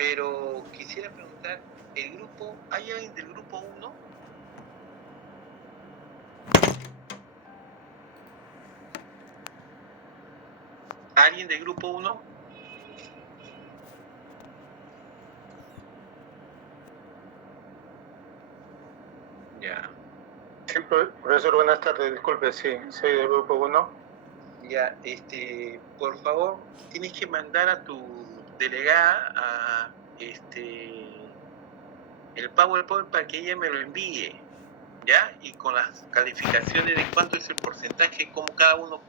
Pero quisiera preguntar, ¿el grupo, hay alguien del grupo 1? ¿Alguien del grupo 1? Ya. Sí, profesor, buenas tardes. Disculpe, sí, soy del grupo 1. Ya, por favor, tienes que mandar a tu delegada a el PowerPoint para que ella me lo envíe, ¿ya? Y con las calificaciones de cuánto es el porcentaje, cómo cada uno,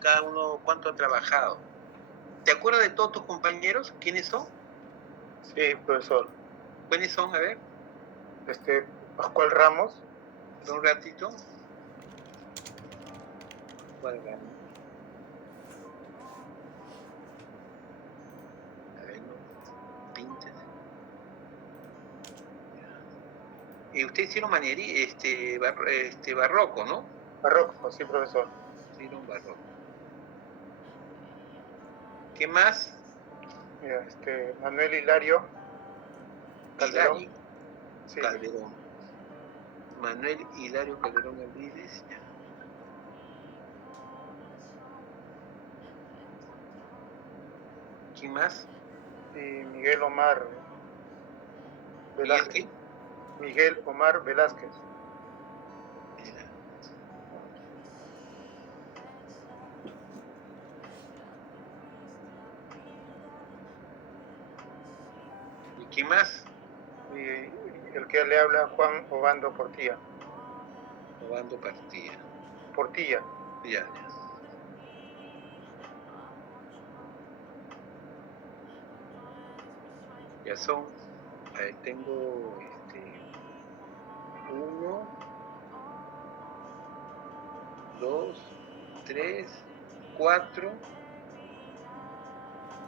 cuánto ha trabajado. ¿Te acuerdas de todos tus compañeros? ¿Quiénes son? Sí, profesor. ¿Quiénes son? A ver. Pascual Ramos. Un ratito. Pascual Ramos. A ver, no pinches. Y ustedes hicieron barroco, ¿no? Barroco, sí, profesor. Hicieron barroco. ¿Qué más? Mira, Manuel Hilario Calderón. Hilario. Sí. Calderón. Manuel Hilario Calderón Alvides. ¿Quién más? Y Miguel Omar Velázquez. Miguel Omar Velázquez. ¿Y quién más? Y el que le habla, Juan Obando Portilla. Obando Portilla. Portilla. Ya. Ya son, ahí tengo 1, 2, 3, 4.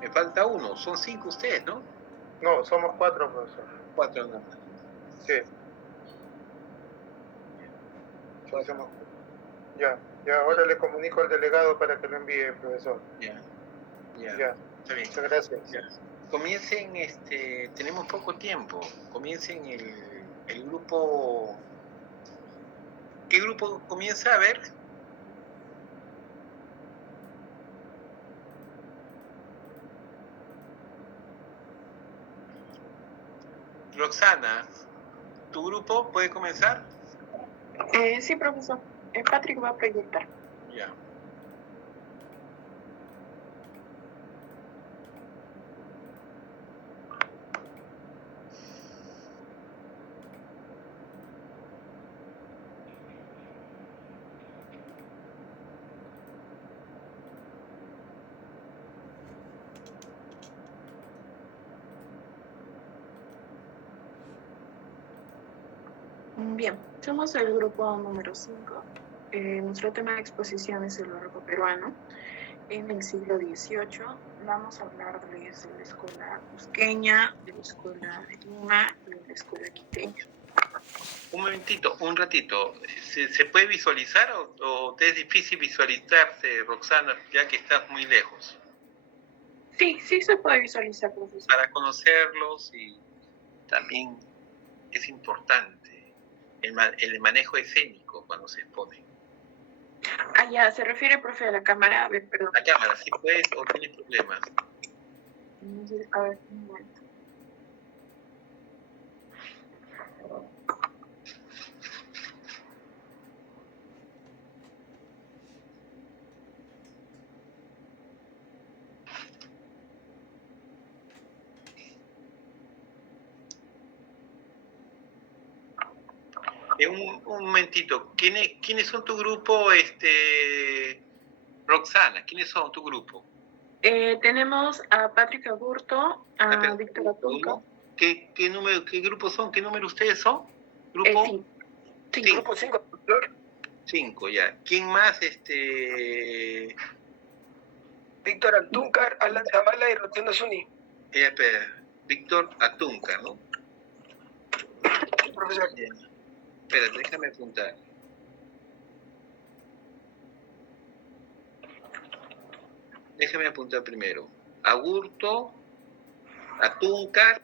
Me falta uno, son 5 ustedes, ¿no? No, somos 4, profesor. 4 nada más. Sí. Ya, ahora le comunico al delegado para que lo envíe, profesor. Ya. Está bien. Muchas gracias. Ya. Comiencen, tenemos poco tiempo. Comiencen el grupo. ¿Qué grupo comienza? A ver. Roxana, ¿tu grupo puede comenzar? Sí, profesor. Patrick va a proyectar. Ya. Bien, somos el grupo número 5. Nuestro tema de exposición es el barroco peruano en el siglo XVIII. Vamos a hablarles de la escuela cusqueña, de la escuela de Lima y de la escuela quiteña. Un ratito. ¿Se puede visualizar o te es difícil visualizarse, Roxana, ya que estás muy lejos? Sí se puede visualizar, profesor. Para conocerlos, y también es importante el manejo escénico cuando se expone. Ya, se refiere, profe, a la cámara. A ver, perdón. La cámara, ¿sí puedes o tienes problemas? A ver, un momento. Un momentito. ¿Quiénes son tu grupo, Roxana? ¿Quiénes son tu grupo? Tenemos a Patrick Agurto, a Víctor Atunca. ¿Qué grupo son? ¿Qué número ustedes son? ¿Grupo? Sí. Grupo 5, profesor. 5, ya. ¿Quién más? Víctor Atúncar, Alan Zavala y Rosendo Zuni. Víctor Atúncar, ¿no? Profesor. Espera, déjame apuntar. Déjame apuntar primero. Agurto, Atúncar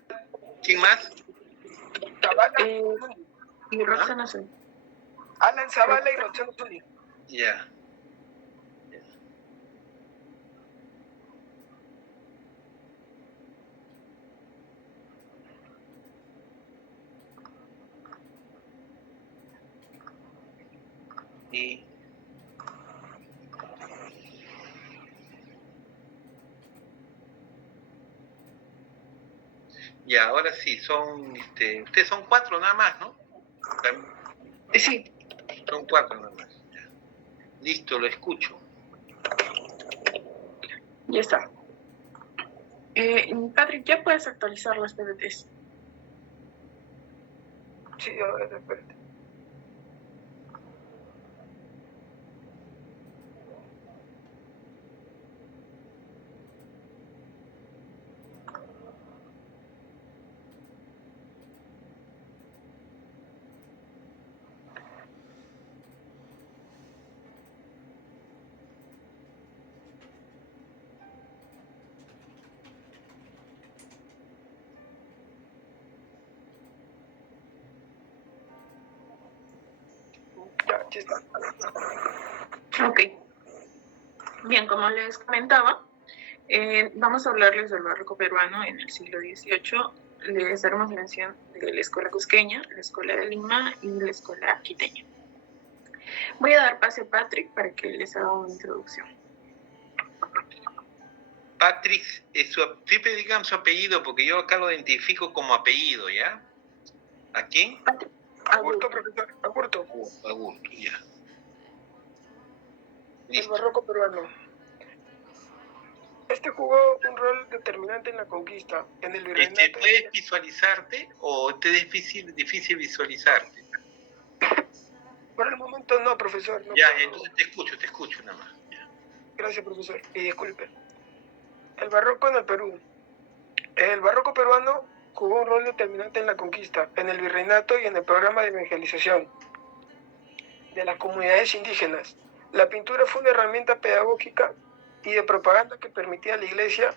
¿Quién más? Zavala, Y Roxana Zuni. Alan Zavala y Roxana Zuni. Ya. Y ya, ahora sí, son, ustedes son 4 nada más, ¿no? Sí, Son 4 nada más. Ya. Listo, lo escucho. ya está. Patrick, ¿ya puedes actualizar las PPTs? Sí, a ver, espérate. Ya está. Ok. Bien, como les comentaba, vamos a hablarles del barroco peruano en el siglo XVIII. Les daremos mención de la escuela cusqueña, la escuela de Lima y la escuela quiteña. Voy a dar pase a Patrick para que les haga una introducción. Patrick, siempre digan su apellido, porque yo acá lo identifico como apellido, ¿ya? ¿A quién? Agurto, profesor, Agurto. Augusto, ya. El Listo. barroco peruano. Este jugó un rol determinante en la conquista, en el virreinato. ¿Puedes visualizarte o te es difícil visualizarte? Por el momento no, profesor. No Ya, puedo. entonces te escucho nada más. Ya. Gracias, profesor. Y disculpe. El barroco en el Perú. El barroco peruano jugó un rol determinante en la conquista, en el virreinato y en el programa de evangelización de las comunidades indígenas. La pintura fue una herramienta pedagógica y de propaganda que permitía a la iglesia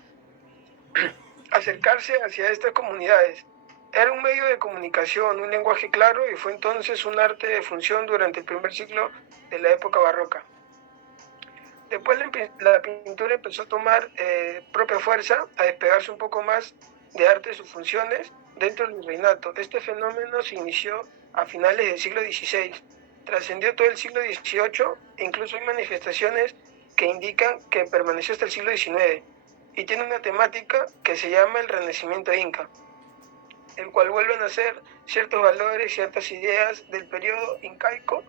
acercarse hacia estas comunidades. Era un medio de comunicación, un lenguaje claro y fue entonces un arte de función durante el primer siglo de la época barroca. Después la pintura empezó a tomar propia fuerza, a despegarse un poco más de arte de sus funciones dentro del virreinato. Este fenómeno se inició a finales del siglo XVI, trascendió todo el siglo XVIII e incluso hay manifestaciones que indican que permaneció hasta el siglo XIX y tiene una temática que se llama el Renacimiento Inca, el cual vuelven a ser ciertos valores, ciertas ideas del periodo incaico,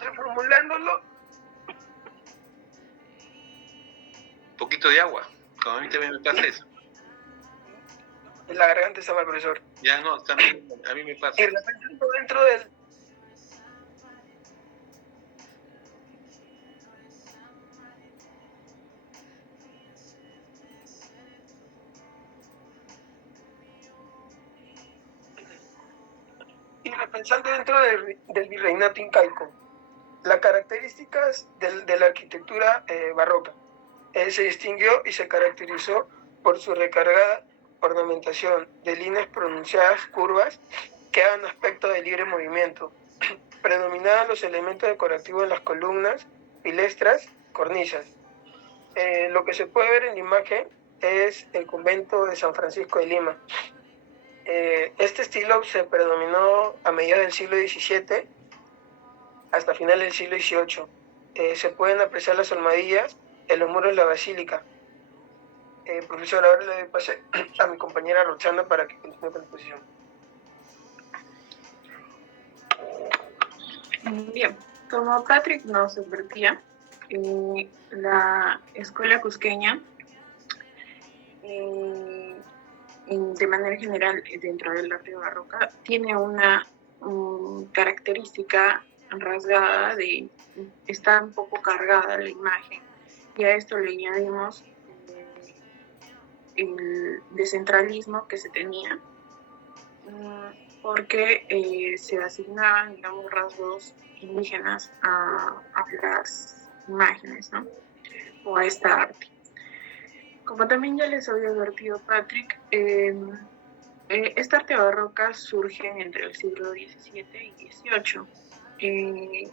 reformulándolo. Un poquito de agua, como a mí también me pasa eso. La garganta está mal, profesor. Ya no, también a mí me pasa. Y represento dentro del... Y repensando dentro del virreinato incaico, las características de la arquitectura barroca. Se distinguió y se caracterizó por su recargada ornamentación de líneas pronunciadas, curvas, que daban aspecto de libre movimiento. Predominaban los elementos decorativos en las columnas, pilastras, cornisas. Lo que se puede ver en la imagen es el convento de San Francisco de Lima. Este estilo se predominó a mediados del siglo XVII hasta finales del siglo XVIII. Se pueden apreciar las almohadillas en los muros de la basílica. Profesor, ahora le doy pase a mi compañera Roxana para que continúe con la exposición. Bien, como Patrick nos advertía, la escuela cusqueña, de manera general dentro del arte barroca, tiene una característica rasgada de estar un poco cargada la imagen, y a esto le añadimos el descentralismo que se tenía, porque se asignaban, digamos, rasgos indígenas a las imágenes, ¿no? O a esta arte. Como también ya les había advertido Patrick, esta arte barroca surge entre el siglo XVII y XVIII.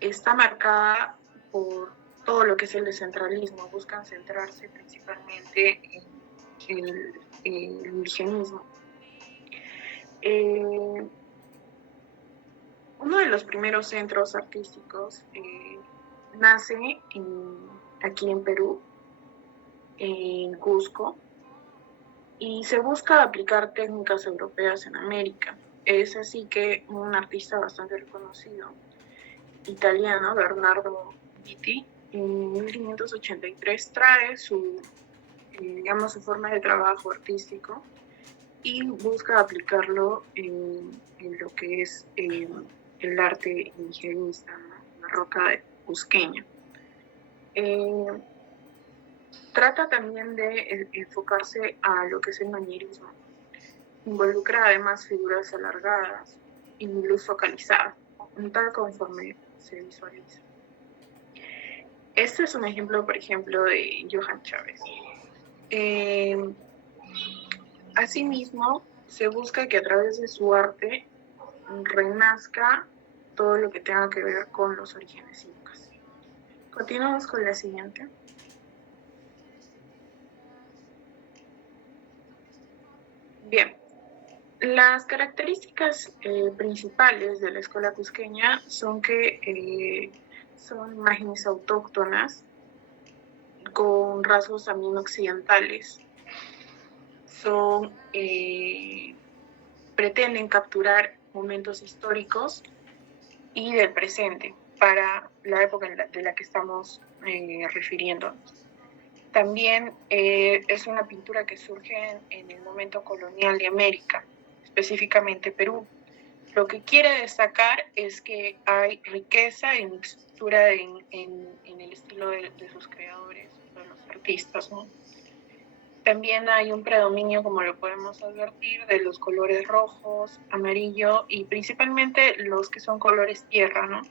Está marcada por todo lo que es el descentralismo, buscan centrarse principalmente en el indigenismo. Uno de los primeros centros artísticos nace aquí en Perú, en Cusco, y se busca aplicar técnicas europeas en América. Es así que un artista bastante reconocido, italiano, Bernardo Vitti, en 1583 trae su forma de trabajo artístico y busca aplicarlo en lo que es el arte indigenista, ¿no? La roca cusqueña. Trata también de enfocarse a lo que es el manierismo. Involucra además figuras alargadas y luz focalizada, tal conforme se visualiza. Este es un ejemplo, por ejemplo, de Johan Chávez. Asimismo, se busca que a través de su arte renazca todo lo que tenga que ver con los orígenes incas. Continuamos con la siguiente. Bien, las características principales de la escuela cusqueña son que son imágenes autóctonas con rasgos también occidentales. Pretenden capturar momentos históricos y del presente para la época de la que estamos refiriéndonos. También es una pintura que surge en el momento colonial de América, específicamente Perú. Lo que quiere destacar es que hay riqueza y mixtura en el estilo de sus creadores, de los artistas, ¿no? También hay un predominio, como lo podemos advertir, de los colores rojos, amarillo y principalmente los que son colores tierra, ¿no?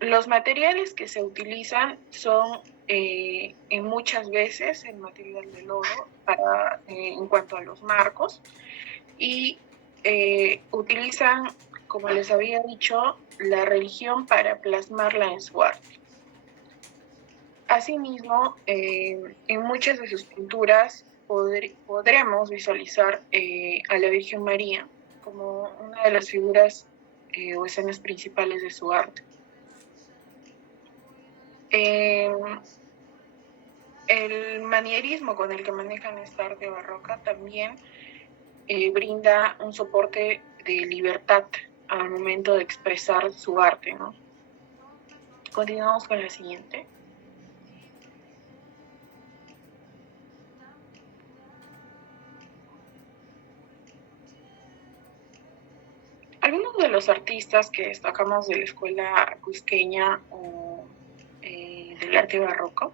Los materiales que se utilizan son en muchas veces el material del oro en cuanto a los marcos y utilizan, como les había dicho, la religión para plasmarla en su arte. Asimismo, en muchas de sus pinturas podremos visualizar a la Virgen María como una de las figuras o escenas principales de su arte. El manierismo con el que manejan esta arte barroca también brinda un soporte de libertad al momento de expresar su arte, ¿no? Continuamos con la siguiente. Algunos de los artistas que destacamos de la escuela cusqueña o del arte barroco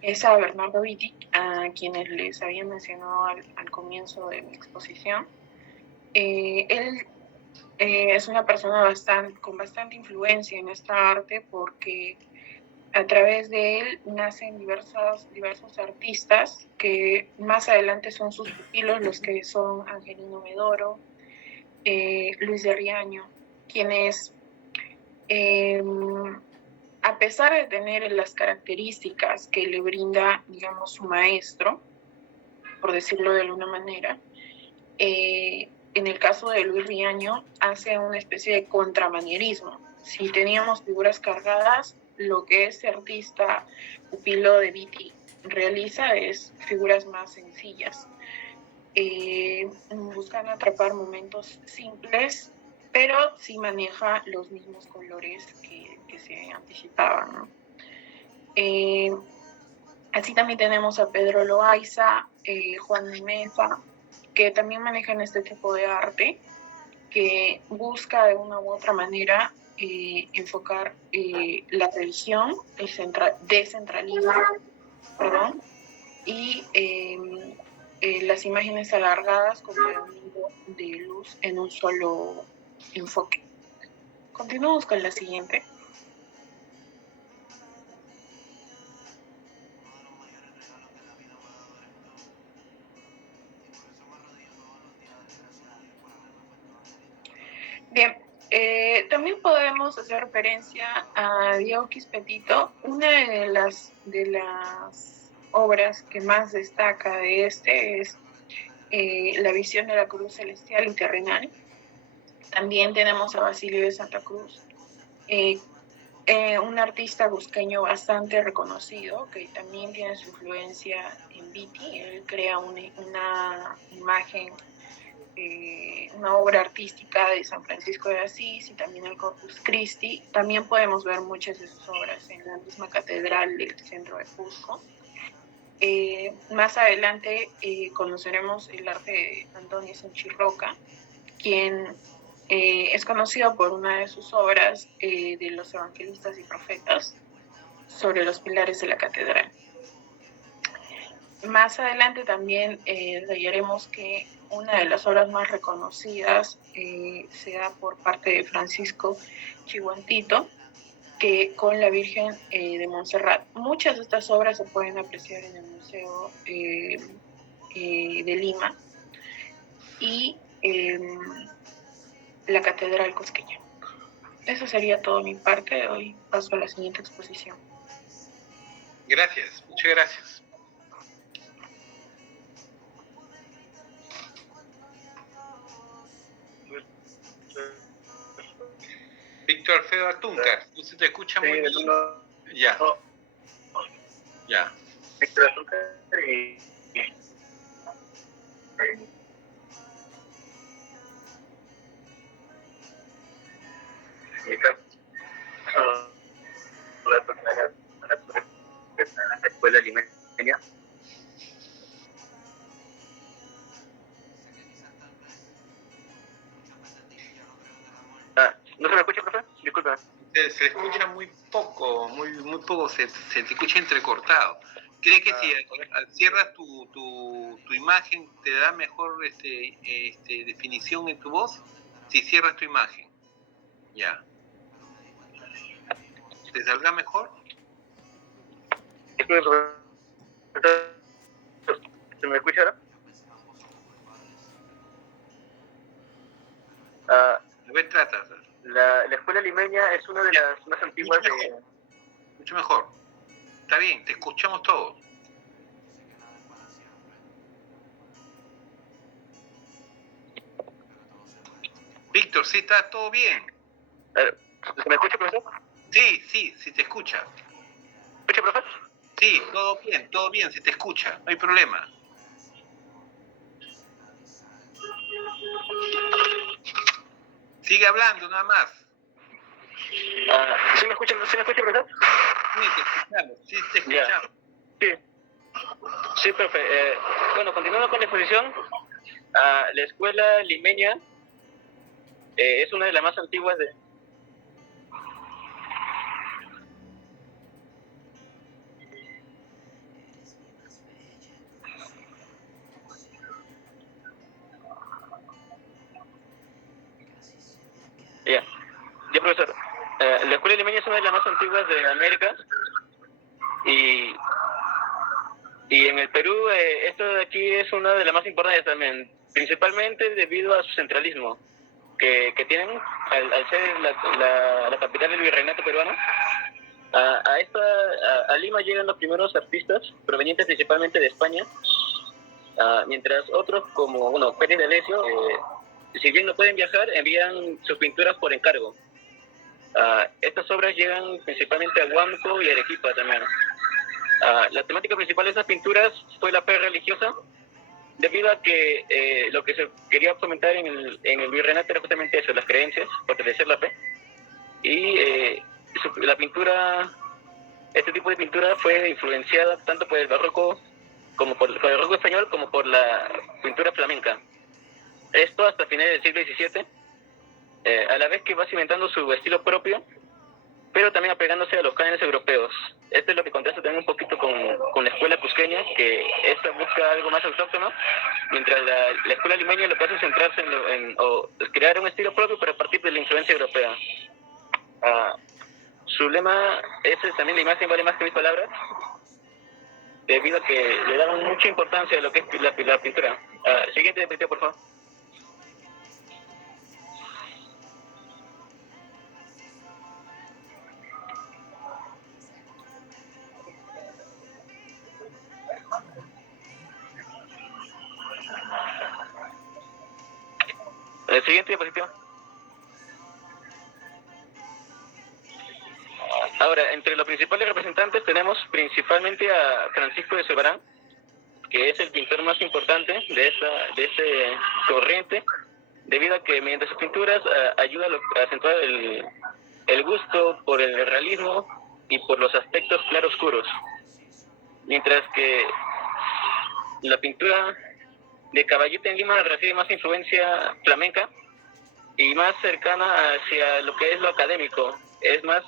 es a Bernardo Vitti, a quienes les había mencionado al comienzo de mi exposición. Él es una persona con bastante influencia en esta arte porque a través de él nacen diversos artistas que más adelante son sus pupilos, los que son Angelino Medoro, Luis de Riaño, quienes a pesar de tener las características que le brinda, digamos, su maestro, por decirlo de alguna manera, en el caso de Luis Riaño hace una especie de contramanierismo. Si teníamos figuras cargadas, lo que este artista pupilo de Vitti realiza es figuras más sencillas. Buscan atrapar momentos simples, pero sí maneja los mismos colores que se anticipaban, ¿no? Así también tenemos a Pedro Loaiza, Juan Mesa, que también manejan este tipo de arte, que busca de una u otra manera enfocar la religión, descentralismo, perdón, y las imágenes alargadas con predominio de luz en un solo enfoque. Continuamos con la siguiente. También podemos hacer referencia a Diego Quispetito. Una de las obras que más destaca de este es La visión de la cruz celestial y terrenal. También tenemos a Basilio de Santa Cruz, un artista cusqueño bastante reconocido que también tiene su influencia en Viti. Él crea una imagen, una obra artística de San Francisco de Asís y también el Corpus Christi. También podemos ver muchas de sus obras en la misma catedral del centro de Cusco. Más adelante conoceremos el arte de Antonio Sanchirroca, quien es conocido por una de sus obras de los evangelistas y profetas sobre los pilares de la catedral. Más adelante también hallaremos que una de las obras más reconocidas se da por parte de Francisco Chihuantito, que con la Virgen de Montserrat. Muchas de estas obras se pueden apreciar en el Museo de Lima y la Catedral Cusqueña. Eso sería todo mi parte. Hoy paso a la siguiente exposición. Gracias, muchas gracias. Víctor Alfredo Artunca, ¿no se te escucha muy bien? Ya. Ya. Víctor Artunca y... la escuela limeña. ¿No se me escucha, profe? Disculpa. Se escucha muy poco, muy poco, se te escucha entrecortado. ¿Cree que si cierras tu imagen te da mejor definición en tu voz? Si cierras tu imagen. Ya. ¿Te saldrá mejor? ¿Se me escucha ahora? A ver, trata. La escuela limeña es una de las más antiguas Mucho mejor. Está bien, te escuchamos todos. Víctor, ¿sí está todo bien? ¿Se me escucha, profesor? Sí, te escucha. ¿Me escucha, profesor? Sí, todo bien, se te escucha, no hay problema. Sigue hablando, nada más. ¿Sí me escucha, profesor? Sí, te escuchamos. Sí, profe. Bueno, continuando con la exposición, la escuela limeña es una de las más antiguas de... Ya, profesor. La escuela limeña es una de las más antiguas de América y en el Perú esto de aquí es una de las más importantes también, principalmente debido a su centralismo que tienen al ser la capital del virreinato peruano. A Lima llegan los primeros artistas provenientes principalmente de España, mientras otros como Pérez de Alessio, si bien no pueden viajar, envían sus pinturas por encargo. Estas obras llegan principalmente a Huánuco y Arequipa también. La temática principal de esas pinturas fue la fe religiosa, debido a que lo que se quería fomentar en el virreinato era justamente eso, las creencias, fortalecer la fe. Y la pintura, este tipo de pintura fue influenciada tanto por el barroco como por el barroco español como por la pintura flamenca. Esto hasta finales del siglo XVII, a la vez que va cimentando su estilo propio, pero también apegándose a los cánones europeos. Esto es lo que contrasta también un poquito con la escuela cusqueña, que esta busca algo más autóctono, mientras la escuela limeña lo que hace es centrarse o crear un estilo propio, pero a partir de la influencia europea. Su lema es también la imagen vale más que mis palabras, debido a que le dan mucha importancia a lo que es la pintura. Siguiente diapositiva, por favor. Siguiente diapositiva. Ahora, entre los principales representantes tenemos principalmente a Francisco de Zurbarán, que es el pintor más importante de esta corriente, debido a que mediante sus pinturas ayuda a acentuar el gusto por el realismo y por los aspectos claroscuros. Mientras que la pintura de Caballete en Lima recibe más influencia flamenca y más cercana hacia lo que es lo académico, es más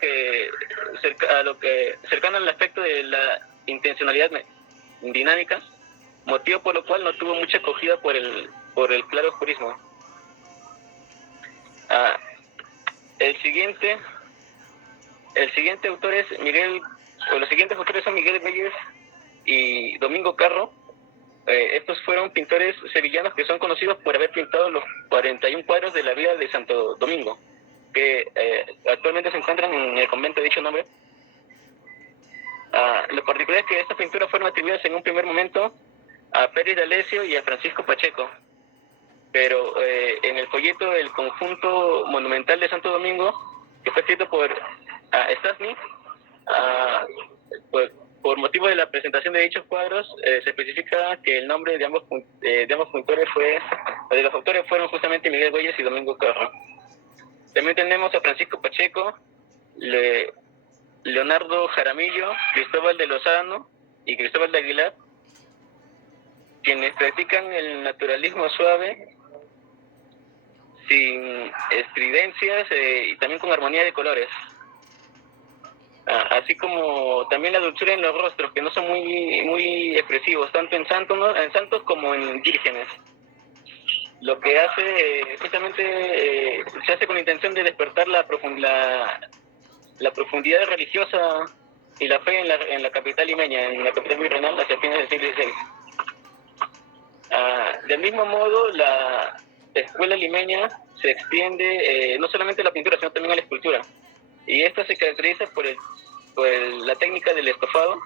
que cercano al aspecto de la intencionalidad dinámica, motivo por lo cual no tuvo mucha acogida por el claroscurismo. Los siguientes autores son Miguel Güelles y Domingo Carro. Estos fueron pintores sevillanos que son conocidos por haber pintado los 41 cuadros de la vida de Santo Domingo, que actualmente se encuentran en el convento de dicho nombre. Lo particular es que estas pinturas fueron atribuidas en un primer momento a Pérez de Alessio y a Francisco Pacheco, pero en el folleto del conjunto monumental de Santo Domingo, que fue escrito por Stasny, por motivo de la presentación de dichos cuadros, se especifica que el nombre de ambos pintores de los autores fueron justamente Miguel Güelles y Domingo Carro. También tenemos a Francisco Pacheco, Leonardo Jaramillo, Cristóbal de Lozano y Cristóbal de Aguilar, quienes practican el naturalismo suave, sin estridencias y también con armonía de colores. Así como también la dulzura en los rostros, que no son muy expresivos, tanto en santos como en vírgenes. Lo que hace justamente se hace con la intención de despertar la profundidad religiosa y la fe en la capital limeña, en la capital virreinal, hacia fines del siglo XVI. Del mismo modo, la escuela limeña se extiende no solamente a la pintura, sino también a la escultura. Y esta se caracteriza por la técnica del estofado,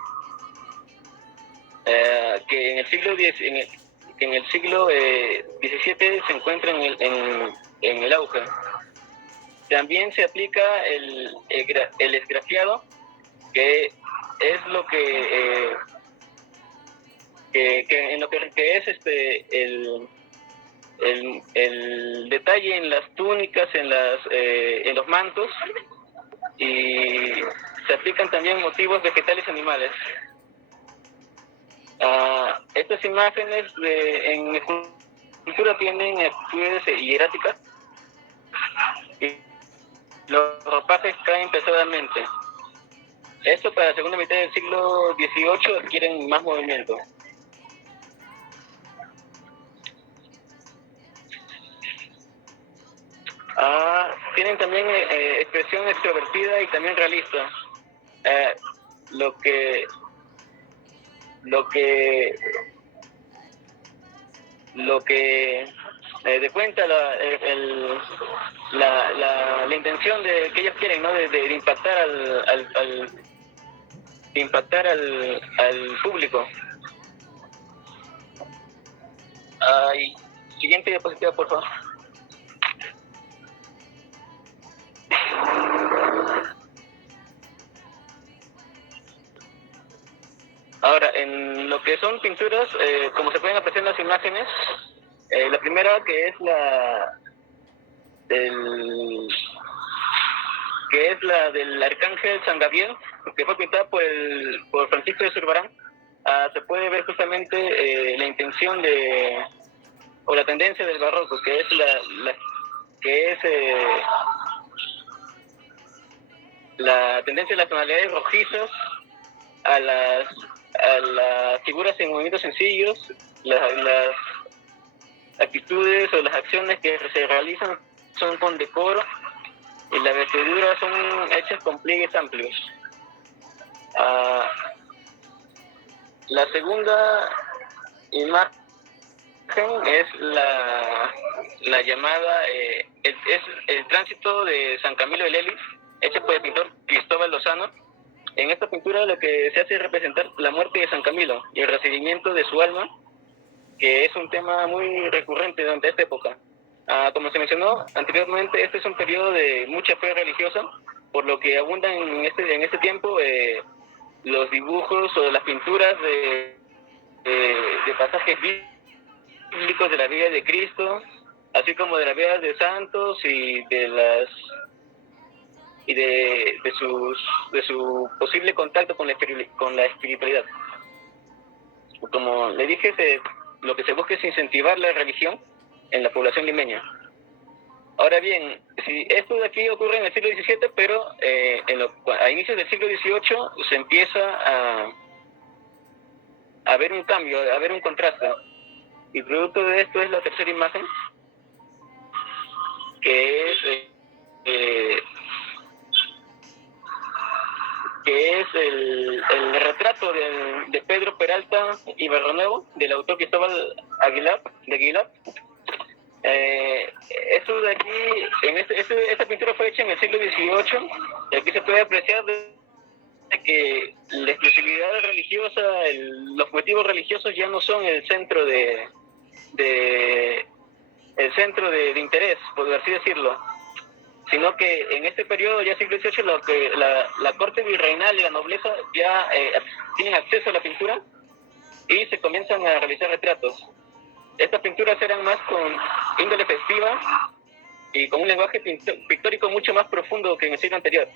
que en el siglo XVII se encuentra en el auge. También se aplica el esgrafiado, que es lo que es el detalle en las túnicas, en los mantos, y se aplican también motivos vegetales y animales. Estas imágenes en escultura tienen actitudes hieráticas y los ropajes caen pesadamente. Esto para la segunda mitad del siglo XVIII adquieren más movimiento. Tienen también expresión extrovertida y también realista. Lo que de cuenta la intención que ellos quieren, ¿no? de impactar al público. Siguiente diapositiva, por favor. Ahora, en lo que son pinturas, como se pueden apreciar en las imágenes, la primera, que es la del Arcángel San Gabriel, que fue pintada por Francisco de Zurbarán, se puede ver justamente la intención o la tendencia del barroco, que es la tendencia de las tonalidades rojizas a las figuras en movimientos sencillos. Las actitudes o las acciones que se realizan son con decoro y las vestiduras son hechas con pliegues amplios. La segunda imagen es la llamada es el tránsito de San Camilo de Lelis, hecha por el pintor Cristóbal Lozano. En esta pintura lo que se hace es representar la muerte de San Camilo y el recibimiento de su alma que es un tema muy recurrente durante esta época. Como se mencionó anteriormente, este es un periodo de mucha fe religiosa, por lo que abundan en este tiempo los dibujos o las pinturas de pasajes bíblicos de la vida de Cristo, así como de las vidas de santos y de su posible contacto con la espiritualidad. Como le dije, lo que se busca es incentivar la religión en la población limeña. Ahora bien, si esto de aquí ocurre en el siglo XVII, pero a inicios del siglo XVIII se empieza a ver un cambio, a ver un contraste. Y producto de esto es la tercera imagen, que es el retrato de Pedro Peralta y Barronuevo, del autor Cristóbal Aguilar, de Aguilar. Esto de aquí, esta pintura fue hecha en el siglo XVIII, y aquí se puede apreciar que la exclusividad religiosa, los motivos religiosos ya no son el centro de interés, por así decirlo, sino que en este periodo, ya siglo XVIII, la corte virreinal y la nobleza ya tienen acceso a la pintura y se comienzan a realizar retratos. Estas pinturas eran más con índole festiva y con un lenguaje pictórico mucho más profundo que en el siglo anterior.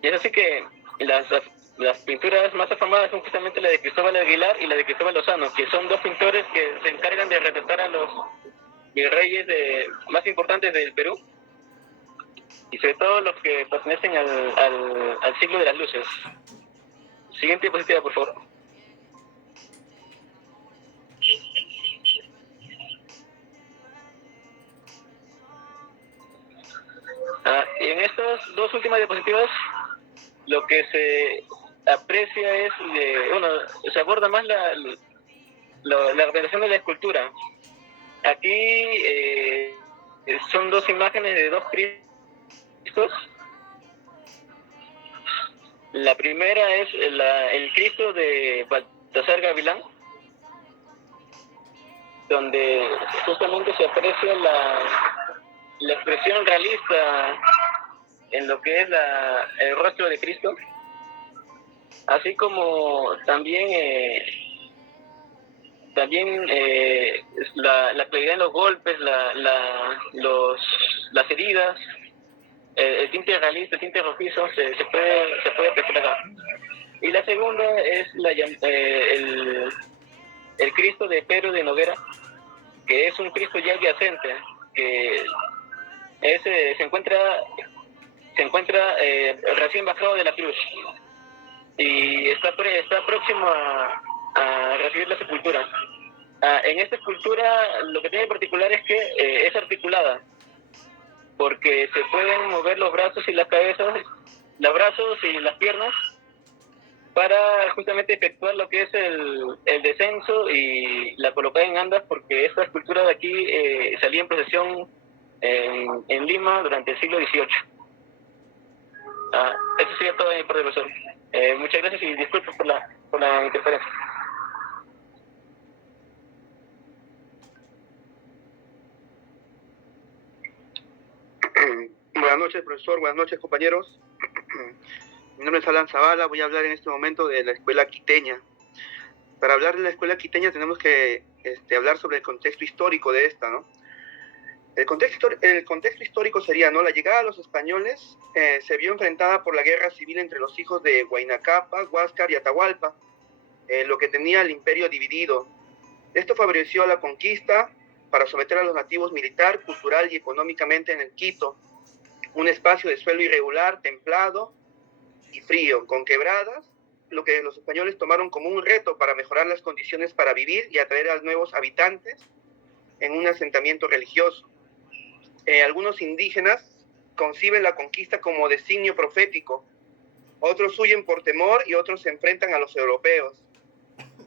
Y es así que las pinturas más afamadas son justamente la de Cristóbal Aguilar y la de Cristóbal Lozano, que son dos pintores que se encargan de retratar a los virreyes más importantes del Perú, y sobre todo los que pertenecen al siglo de las luces. Siguiente diapositiva, por favor. Y en estas dos últimas diapositivas, lo que se aprecia es, se aborda más la representación de la escultura. Aquí son dos imágenes de dos Cristos. La primera es el Cristo de Baltasar Gavilán, donde justamente se aprecia la expresión realista en lo que es el rostro de Cristo, así como también la claridad en los golpes, las heridas, el tinte realista, el tinte rojizo se puede apreciar acá. Y la segunda es el Cristo de Pedro de Noguera, que es un Cristo ya adyacente, que se encuentra recién bajado de la cruz y está próximo a recibir la sepultura. En esta escultura lo que tiene en particular es que es articulada, porque se pueden mover los brazos y las cabezas, los brazos y las piernas, para justamente efectuar lo que es el descenso y la colocada en andas, porque esta escultura de aquí salía en procesión en Lima durante el siglo XVIII. Eso sería todo de mi parte, profesor. Muchas gracias y disculpen por la interferencia. Buenas noches, profesor. Buenas noches, compañeros. Mi nombre es Alan Zavala. Voy a hablar en este momento de la escuela quiteña. Para hablar de la escuela quiteña tenemos que hablar sobre el contexto histórico de esta, ¿no? El contexto histórico sería, ¿no? La llegada de los españoles se vio enfrentada por la guerra civil entre los hijos de Huayna Cápac, Huáscar y Atahualpa, lo que tenía el imperio dividido. Esto favoreció la conquista para someter a los nativos militar, cultural y económicamente en el Quito, un espacio de suelo irregular, templado y frío, con quebradas, lo que los españoles tomaron como un reto para mejorar las condiciones para vivir y atraer a nuevos habitantes en un asentamiento religioso. Algunos indígenas conciben la conquista como designio profético, otros huyen por temor y otros se enfrentan a los europeos.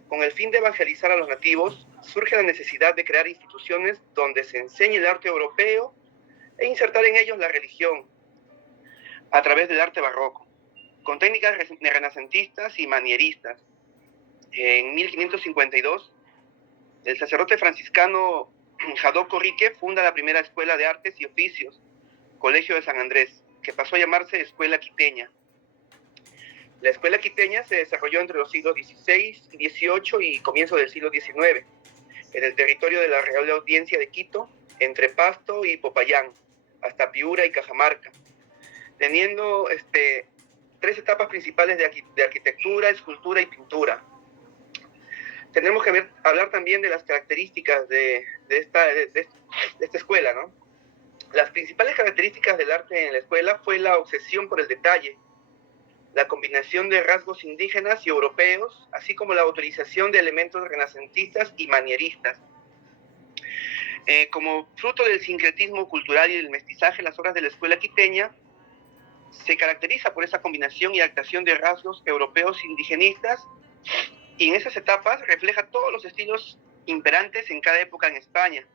Con el fin de evangelizar a los nativos, surge la necesidad de crear instituciones donde se enseñe el arte europeo e insertar en ellos la religión a través del arte barroco, con técnicas renacentistas y manieristas. En 1552 El sacerdote franciscano Jadot Rique funda la primera escuela de artes y oficios, Colegio de San Andrés, que pasó a llamarse Escuela Quiteña. La escuela quiteña se desarrolló entre los siglos XVI y XVIII y comienzo del siglo XIX, en el territorio de la Real Audiencia de Quito, entre Pasto y Popayán, hasta Piura y Cajamarca, teniendo 3 etapas principales de arquitectura, escultura y pintura. Tenemos que hablar también de las características de esta escuela, ¿no? Las principales características del arte en la escuela fue la obsesión por el detalle, la combinación de rasgos indígenas y europeos, así como la utilización de elementos renacentistas y manieristas. Como fruto del sincretismo cultural y del mestizaje, las obras de la escuela quiteña se caracteriza por esa combinación y adaptación de rasgos europeos indigenistas, y en esas etapas refleja todos los estilos imperantes en cada época en España.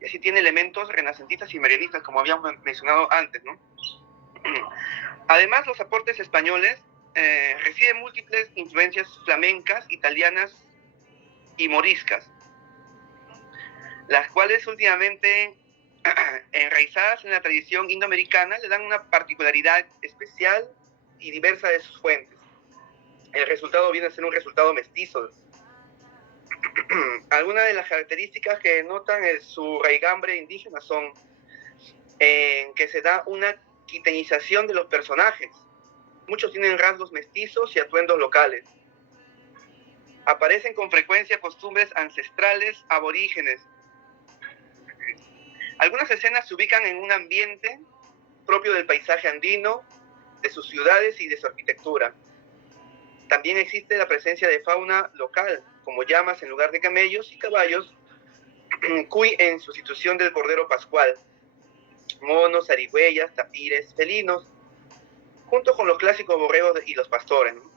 Y así tiene elementos renacentistas y manieristas, como habíamos mencionado antes, ¿no? Además, los aportes españoles reciben múltiples influencias flamencas, italianas y moriscas, las cuales últimamente, enraizadas en la tradición indoamericana, le dan una particularidad especial y diversa de sus fuentes. El resultado viene a ser un resultado mestizo. Algunas de las características que notan su raigambre indígena son que se da una quiteñización de los personajes. Muchos tienen rasgos mestizos y atuendos locales. Aparecen con frecuencia costumbres ancestrales aborígenes. Algunas escenas se ubican en un ambiente propio del paisaje andino, de sus ciudades y de su arquitectura. También existe la presencia de fauna local, como llamas en lugar de camellos y caballos, cuy en sustitución del cordero pascual, monos, zarigüeyas, tapires, felinos, junto con los clásicos borregos y los pastores, ¿no?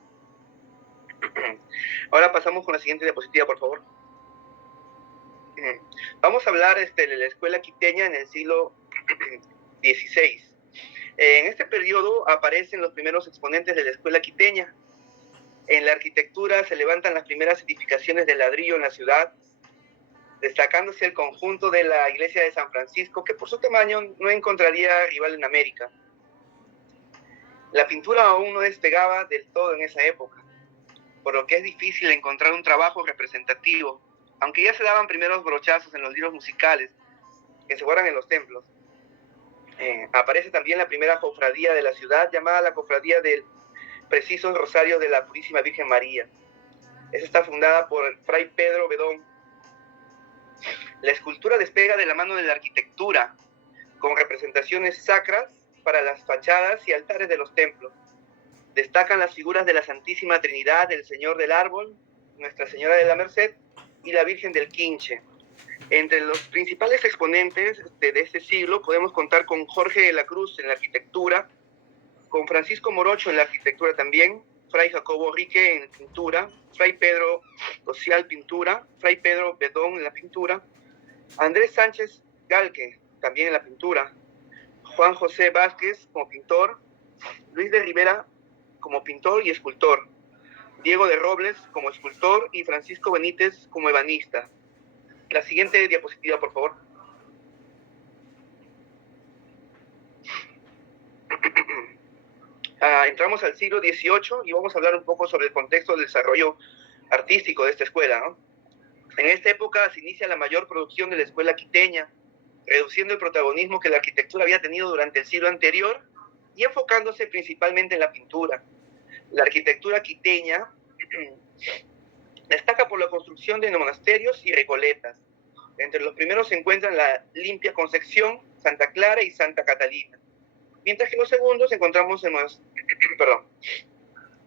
Ahora pasamos con la siguiente diapositiva, por favor. Vamos a hablar de la escuela quiteña en el siglo XVI. En este periodo aparecen los primeros exponentes de la escuela quiteña. En la arquitectura se levantan las primeras edificaciones de ladrillo en la ciudad, destacándose el conjunto de la iglesia de San Francisco, que por su tamaño no encontraría rival en América. La pintura aún no despegaba del todo en esa época, por lo que es difícil encontrar un trabajo representativo, aunque ya se daban primeros brochazos en los libros musicales que se guardan en los templos. Aparece también la primera cofradía de la ciudad, llamada la Cofradía del Precisos Rosarios de la Purísima Virgen María. Esta está fundada por Fray Pedro Bedón. La escultura despega de la mano de la arquitectura, con representaciones sacras para las fachadas y altares de los templos. Destacan las figuras de la Santísima Trinidad, del Señor del Árbol, Nuestra Señora de la Merced y la Virgen del Quinche. Entre los principales exponentes de este siglo podemos contar con Jorge de la Cruz en la arquitectura, con Francisco Morocho en la arquitectura también, Fray Jacobo Rique en pintura, Fray Pedro Social pintura, Fray Pedro Bedón en la pintura, Andrés Sánchez Galque también en la pintura, Juan José Vázquez como pintor, Luis de Rivera como pintor y escultor, Diego de Robles como escultor y Francisco Benítez como ebanista. La siguiente diapositiva, por favor. Entramos al siglo XVIII y vamos a hablar un poco sobre el contexto del desarrollo artístico de esta escuela, ¿no? En esta época se inicia la mayor producción de la escuela quiteña, reduciendo el protagonismo que la arquitectura había tenido durante el siglo anterior y enfocándose principalmente en la pintura. La arquitectura quiteña destaca por la construcción de monasterios y recoletas. Entre los primeros se encuentran la Limpia Concepción, Santa Clara y Santa Catalina, mientras que en los segundos encontramos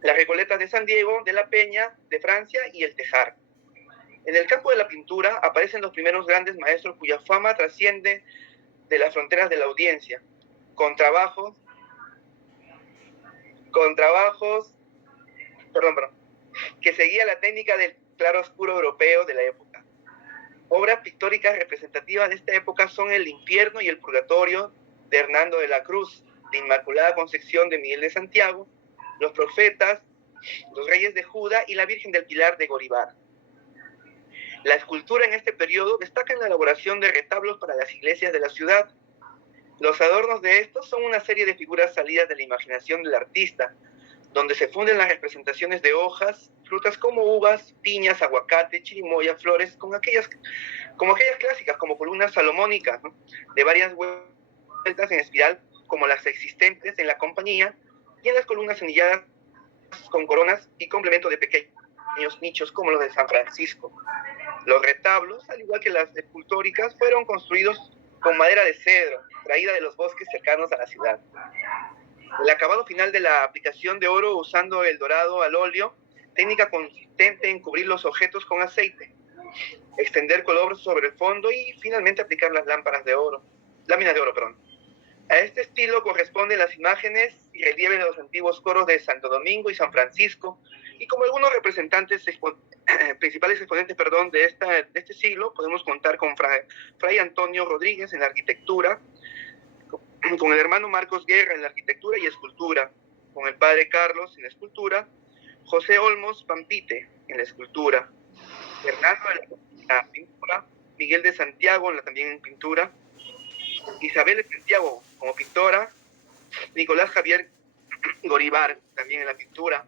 las Recoletas de San Diego, de la Peña, de Francia y el Tejar. En el campo de la pintura aparecen los primeros grandes maestros cuya fama trasciende de las fronteras de la audiencia, con trabajos que seguía la técnica del claroscuro europeo de la época. Obras pictóricas representativas de esta época son El Infierno y el Purgatorio de Hernando de la Cruz, la Inmaculada Concepción de Miguel de Santiago, Los Profetas, Los Reyes de Judá y la Virgen del Pilar de Goribar. La escultura en este periodo destaca en la elaboración de retablos para las iglesias de la ciudad. Los adornos de estos son una serie de figuras salidas de la imaginación del artista, donde se funden las representaciones de hojas, frutas como uvas, piñas, aguacate, chirimoya, flores, como aquellas clásicas, como columnas salomónicas, ¿no?, de varias vueltas en espiral, como las existentes en la compañía, y en las columnas anilladas con coronas y complemento de pequeños nichos como los de San Francisco. Los retablos, al igual que las escultóricas, fueron construidos con madera de cedro, traída de los bosques cercanos a la ciudad. El acabado final de la aplicación de oro usando el dorado al óleo, técnica consistente en cubrir los objetos con aceite, extender color sobre el fondo y finalmente aplicar las láminas de oro. A este estilo corresponden las imágenes y relieves de los antiguos coros de Santo Domingo y San Francisco, y como algunos representantes principales exponentes de este siglo, podemos contar con Fray Antonio Rodríguez en la arquitectura, con el hermano Marcos Guerra en la arquitectura y escultura, con el padre Carlos en la escultura, José Olmos Pampite en la escultura, Fernando en la pintura, Miguel de Santiago también en pintura, Isabel de Santiago como pintora, Nicolás Javier Goribar también en la pintura.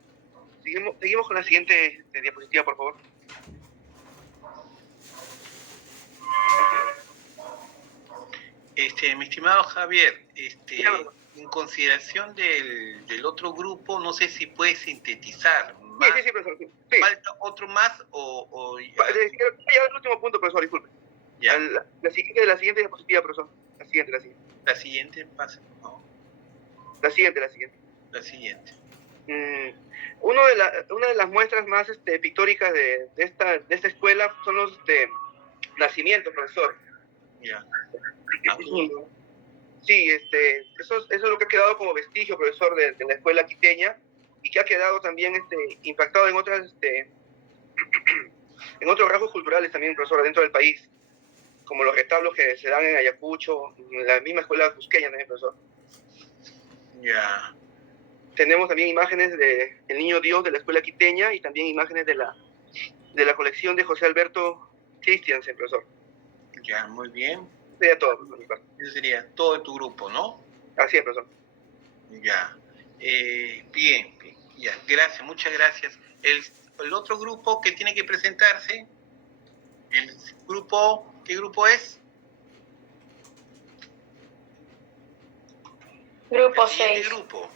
Seguimos con la siguiente diapositiva, por favor. Mi estimado Javier, en consideración del otro grupo, no sé si puedes sintetizar más. Sí, profesor. Sí. ¿Falta otro más o ya el último punto, profesor, disculpe. Ya. La siguiente diapositiva, profesor. La siguiente. La siguiente, pasa, por favor. La siguiente. La siguiente. Una de las muestras más pictóricas de esta escuela son los nacimientos, profesor. Ya. Sí, eso es lo que ha quedado como vestigio, profesor, de la escuela quiteña, y que ha quedado también impactado en otras en otros rasgos culturales también, profesor, dentro del país, como los retablos que se dan en Ayacucho, en la misma escuela cusqueña también, profesor. Ya. Tenemos también imágenes de el Niño Dios de la escuela quiteña y también imágenes de la colección de José Alberto Christiansen, profesor. Ya, muy bien. Sería todo, profesor. Eso sería todo de tu grupo, ¿no? Así es, profesor. Ya. Bien. Ya, gracias, muchas gracias. El otro grupo que tiene que presentarse, ¿qué grupo es? Grupo El siguiente 6. grupo.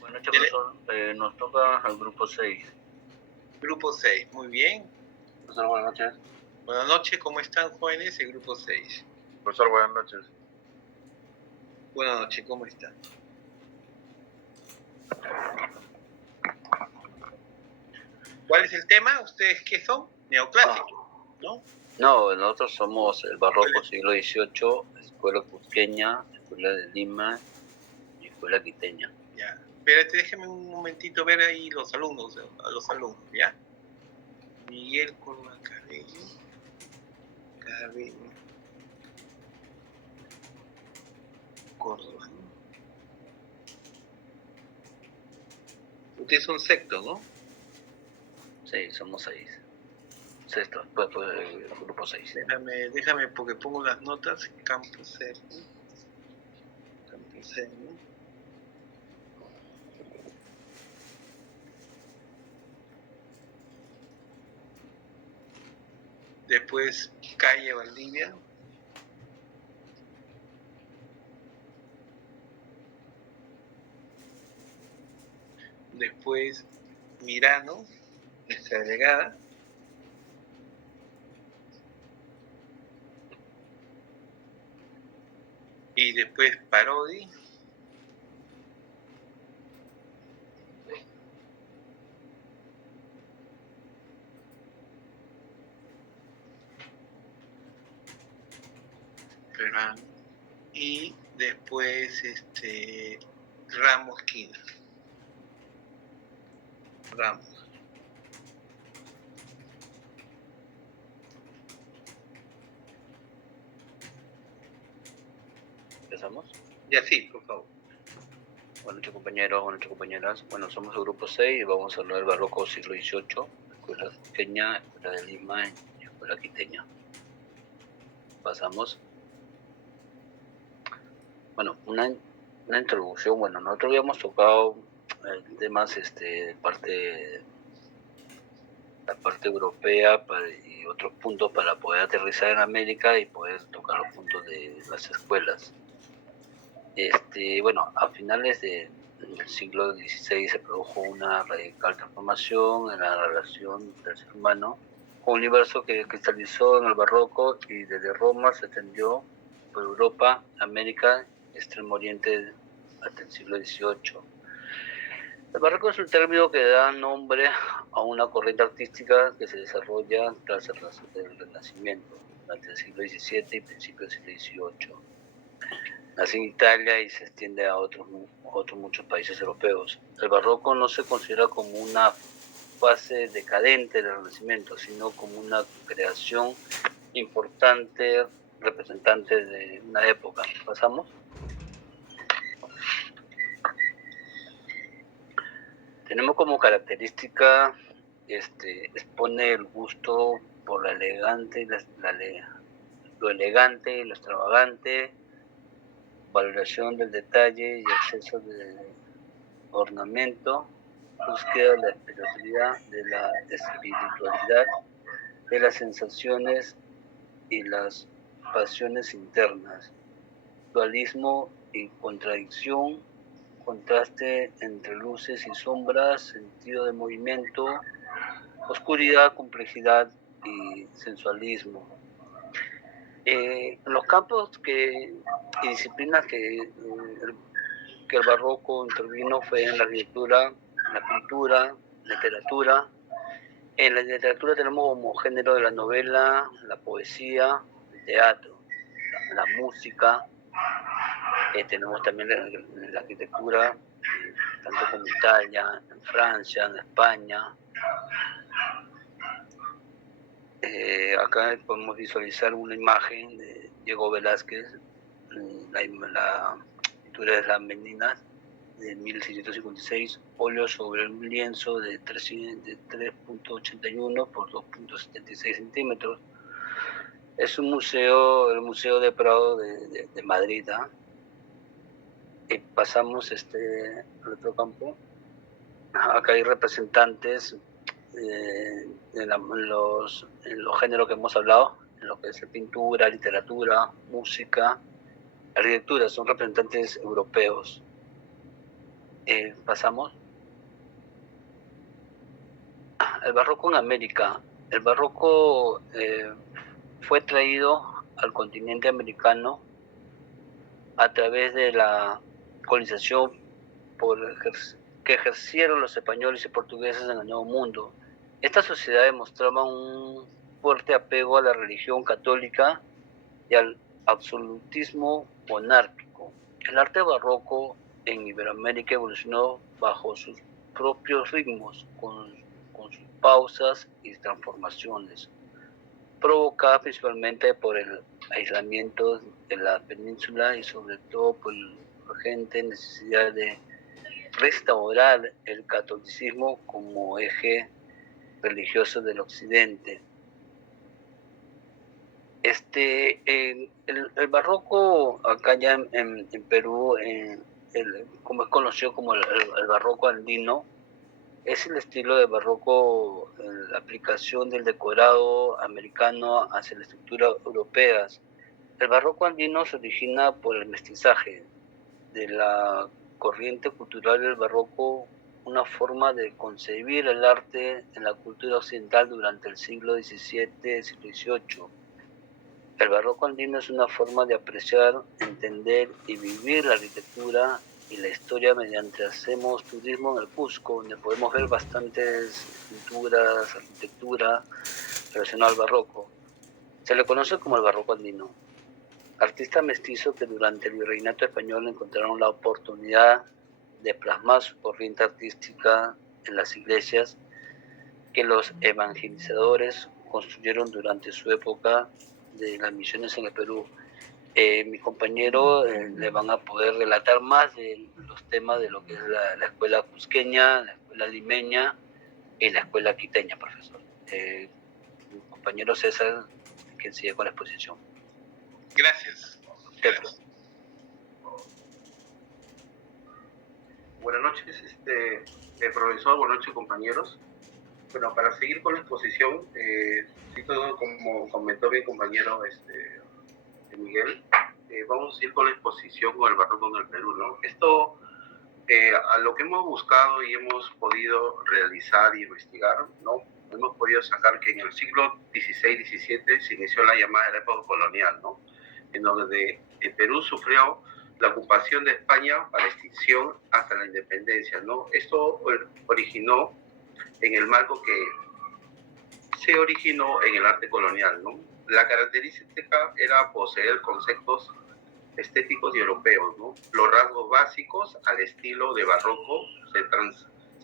Buenas noches, profesor. Nos toca al grupo 6. Grupo 6, muy bien. Profesor, buenas noches. Buenas noches, ¿cómo están, jóvenes? El grupo 6. Profesor, buenas noches. Buenas noches, ¿cómo están? ¿Cuál es el tema? ¿Ustedes qué son? Neoclásico, ¿no? No, nosotros somos el barroco siglo XVIII, escuela cusqueña, escuela de Lima y escuela quiteña. Ya. Espérate, déjeme un momentito ver ahí a los alumnos, ¿ya? Miguel Córdoba Cabello. Córdoba. Ustedes son sexto, ¿no? Sí, somos 6. Sexto, después el grupo 6. Déjame porque pongo las notas. Campus C. Después calle Valdivia. Después Mirano, nuestra delegada. Y después Parodi. Y después Ramos Quina. Ramos. ¿Empezamos? Ya sí, por favor. Buenas noches, compañeros, buenas noches, compañeras. Bueno, somos el grupo 6 y vamos a hablar del barroco siglo XVIII, Escuela Cusqueña, Escuela de Lima y Escuela Quiteña. Pasamos. Bueno, una introducción. Bueno, nosotros habíamos tocado temas la parte europea y otros puntos para poder aterrizar en América y poder tocar los puntos de las escuelas. Bueno, a finales del siglo XVI se produjo una radical transformación en la relación del ser humano con un universo que cristalizó en el barroco y desde Roma se extendió por Europa, América, Extremo Oriente hasta el siglo XVIII. El barroco es un término que da nombre a una corriente artística que se desarrolla tras el Renacimiento, durante el siglo XVII y principios del siglo XVIII. Nace en Italia y se extiende a otros muchos países europeos. El barroco no se considera como una fase decadente del Renacimiento, sino como una creación importante, representante de una época. ¿Pasamos? Tenemos como característica, expone el gusto por lo elegante y lo extravagante, valoración del detalle y exceso de ornamento, búsqueda de la espiritualidad, de las sensaciones y las pasiones internas, dualismo y contradicción, contraste entre luces y sombras, sentido de movimiento, oscuridad, complejidad y sensualismo. Los campos y disciplinas que el barroco intervino fue en la arquitectura, la pintura, literatura. En la literatura tenemos como género de la novela, la poesía, el teatro, la música. Tenemos también la arquitectura, tanto como Italia, en Francia, en España. Acá podemos visualizar una imagen de Diego Velázquez, la pintura de las Meninas de 1656, óleo sobre un lienzo de 3.81 por 2.76 centímetros. Es un museo, el Museo de Prado de Madrid. Y pasamos al otro campo. Acá hay representantes en los géneros que hemos hablado, en lo que es pintura, literatura, música, arquitectura, son representantes europeos. Pasamos. El barroco en América. El barroco fue traído al continente americano a través de la colonización que ejercieron los españoles y portugueses en el Nuevo Mundo. Estas sociedades mostraban un fuerte apego a la religión católica y al absolutismo monárquico. El arte barroco en Iberoamérica evolucionó bajo sus propios ritmos, con sus pausas y transformaciones, provocadas principalmente por el aislamiento de la península y sobre todo por la urgente necesidad de restaurar el catolicismo como eje religioso del occidente. El barroco acá ya en Perú, como es conocido como el barroco andino, es el estilo de barroco, la aplicación del decorado americano hacia la estructura europea. El barroco andino se origina por el mestizaje de la corriente cultural del barroco, una forma de concebir el arte en la cultura occidental durante el siglo XVII y siglo XVIII. El barroco andino es una forma de apreciar, entender y vivir la arquitectura y la historia mediante hacemos turismo en el Cusco, donde podemos ver bastantes pinturas, arquitectura relacionada al barroco. Se le conoce como el barroco andino. Artistas mestizos que durante el virreinato español encontraron la oportunidad de plasmar su corriente artística en las iglesias que los evangelizadores construyeron durante su época de las misiones en el Perú. Mis compañeros le van a poder relatar más de los temas de lo que es la escuela cusqueña, la escuela limeña en la escuela quiteña, profesor. Mi compañero César, quien sigue con la exposición. Gracias. Gracias. Buenas noches, profesor, buenas noches, compañeros. Bueno, para seguir con la exposición, como comentó mi compañero Miguel, vamos a ir con la exposición con el barroco en el Perú, ¿no? Esto, a lo que hemos buscado y hemos podido realizar y investigar, ¿no? Hemos podido sacar que en el siglo XVI-XVII se inició la llamada de la época colonial, ¿no? En donde el Perú sufrió la ocupación de España a la extinción hasta la independencia, ¿no? Esto originó en el marco que se originó en el arte colonial, ¿no? La característica era poseer conceptos estéticos y europeos, ¿no? Los rasgos básicos al estilo de barroco se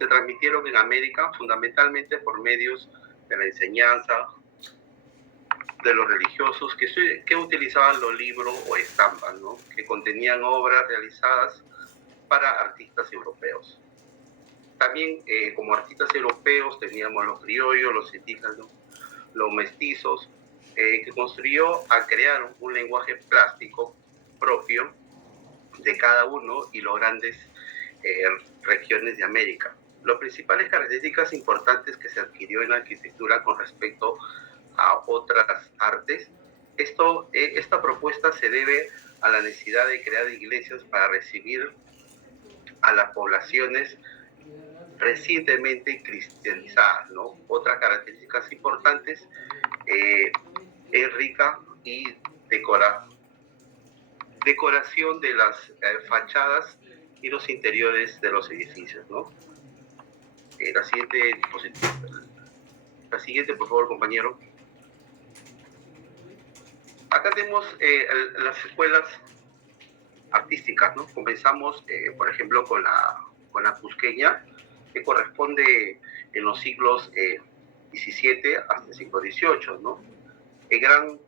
transmitieron en América fundamentalmente por medios de la enseñanza, de los religiosos que utilizaban los libros o estampas, ¿no? Que contenían obras realizadas para artistas europeos. También como artistas europeos teníamos los criollos, los indígenas, los mestizos, que construyó a crear un lenguaje plástico propio de cada uno y las grandes regiones de América. Las principales características importantes que se adquirió en la arquitectura con respecto a otras artes, esta propuesta se debe a la necesidad de crear iglesias para recibir a las poblaciones recientemente cristianizadas, ¿no? Otras características importantes es rica y decoración de las fachadas y los interiores de los edificios, ¿no? La siguiente diapositiva. La siguiente, por favor, compañero. Acá tenemos las escuelas artísticas, ¿no? Comenzamos, por ejemplo, con la cusqueña, que corresponde en los siglos XVII hasta el siglo XVIII, ¿no? El gran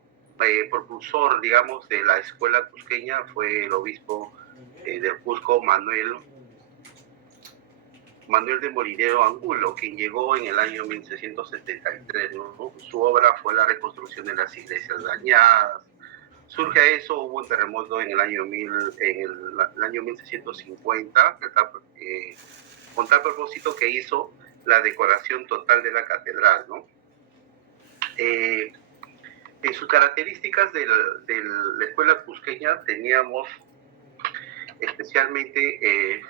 propulsor, digamos, de la escuela cusqueña fue el obispo del Cusco, Manuel de Molinero Angulo, quien llegó en el año 1673, ¿no? Su obra fue la reconstrucción de las iglesias dañadas. Surge a eso, hubo un terremoto en el año 1650, con tal propósito que hizo la decoración total de la catedral, ¿no? En sus características de la escuela cusqueña teníamos especialmente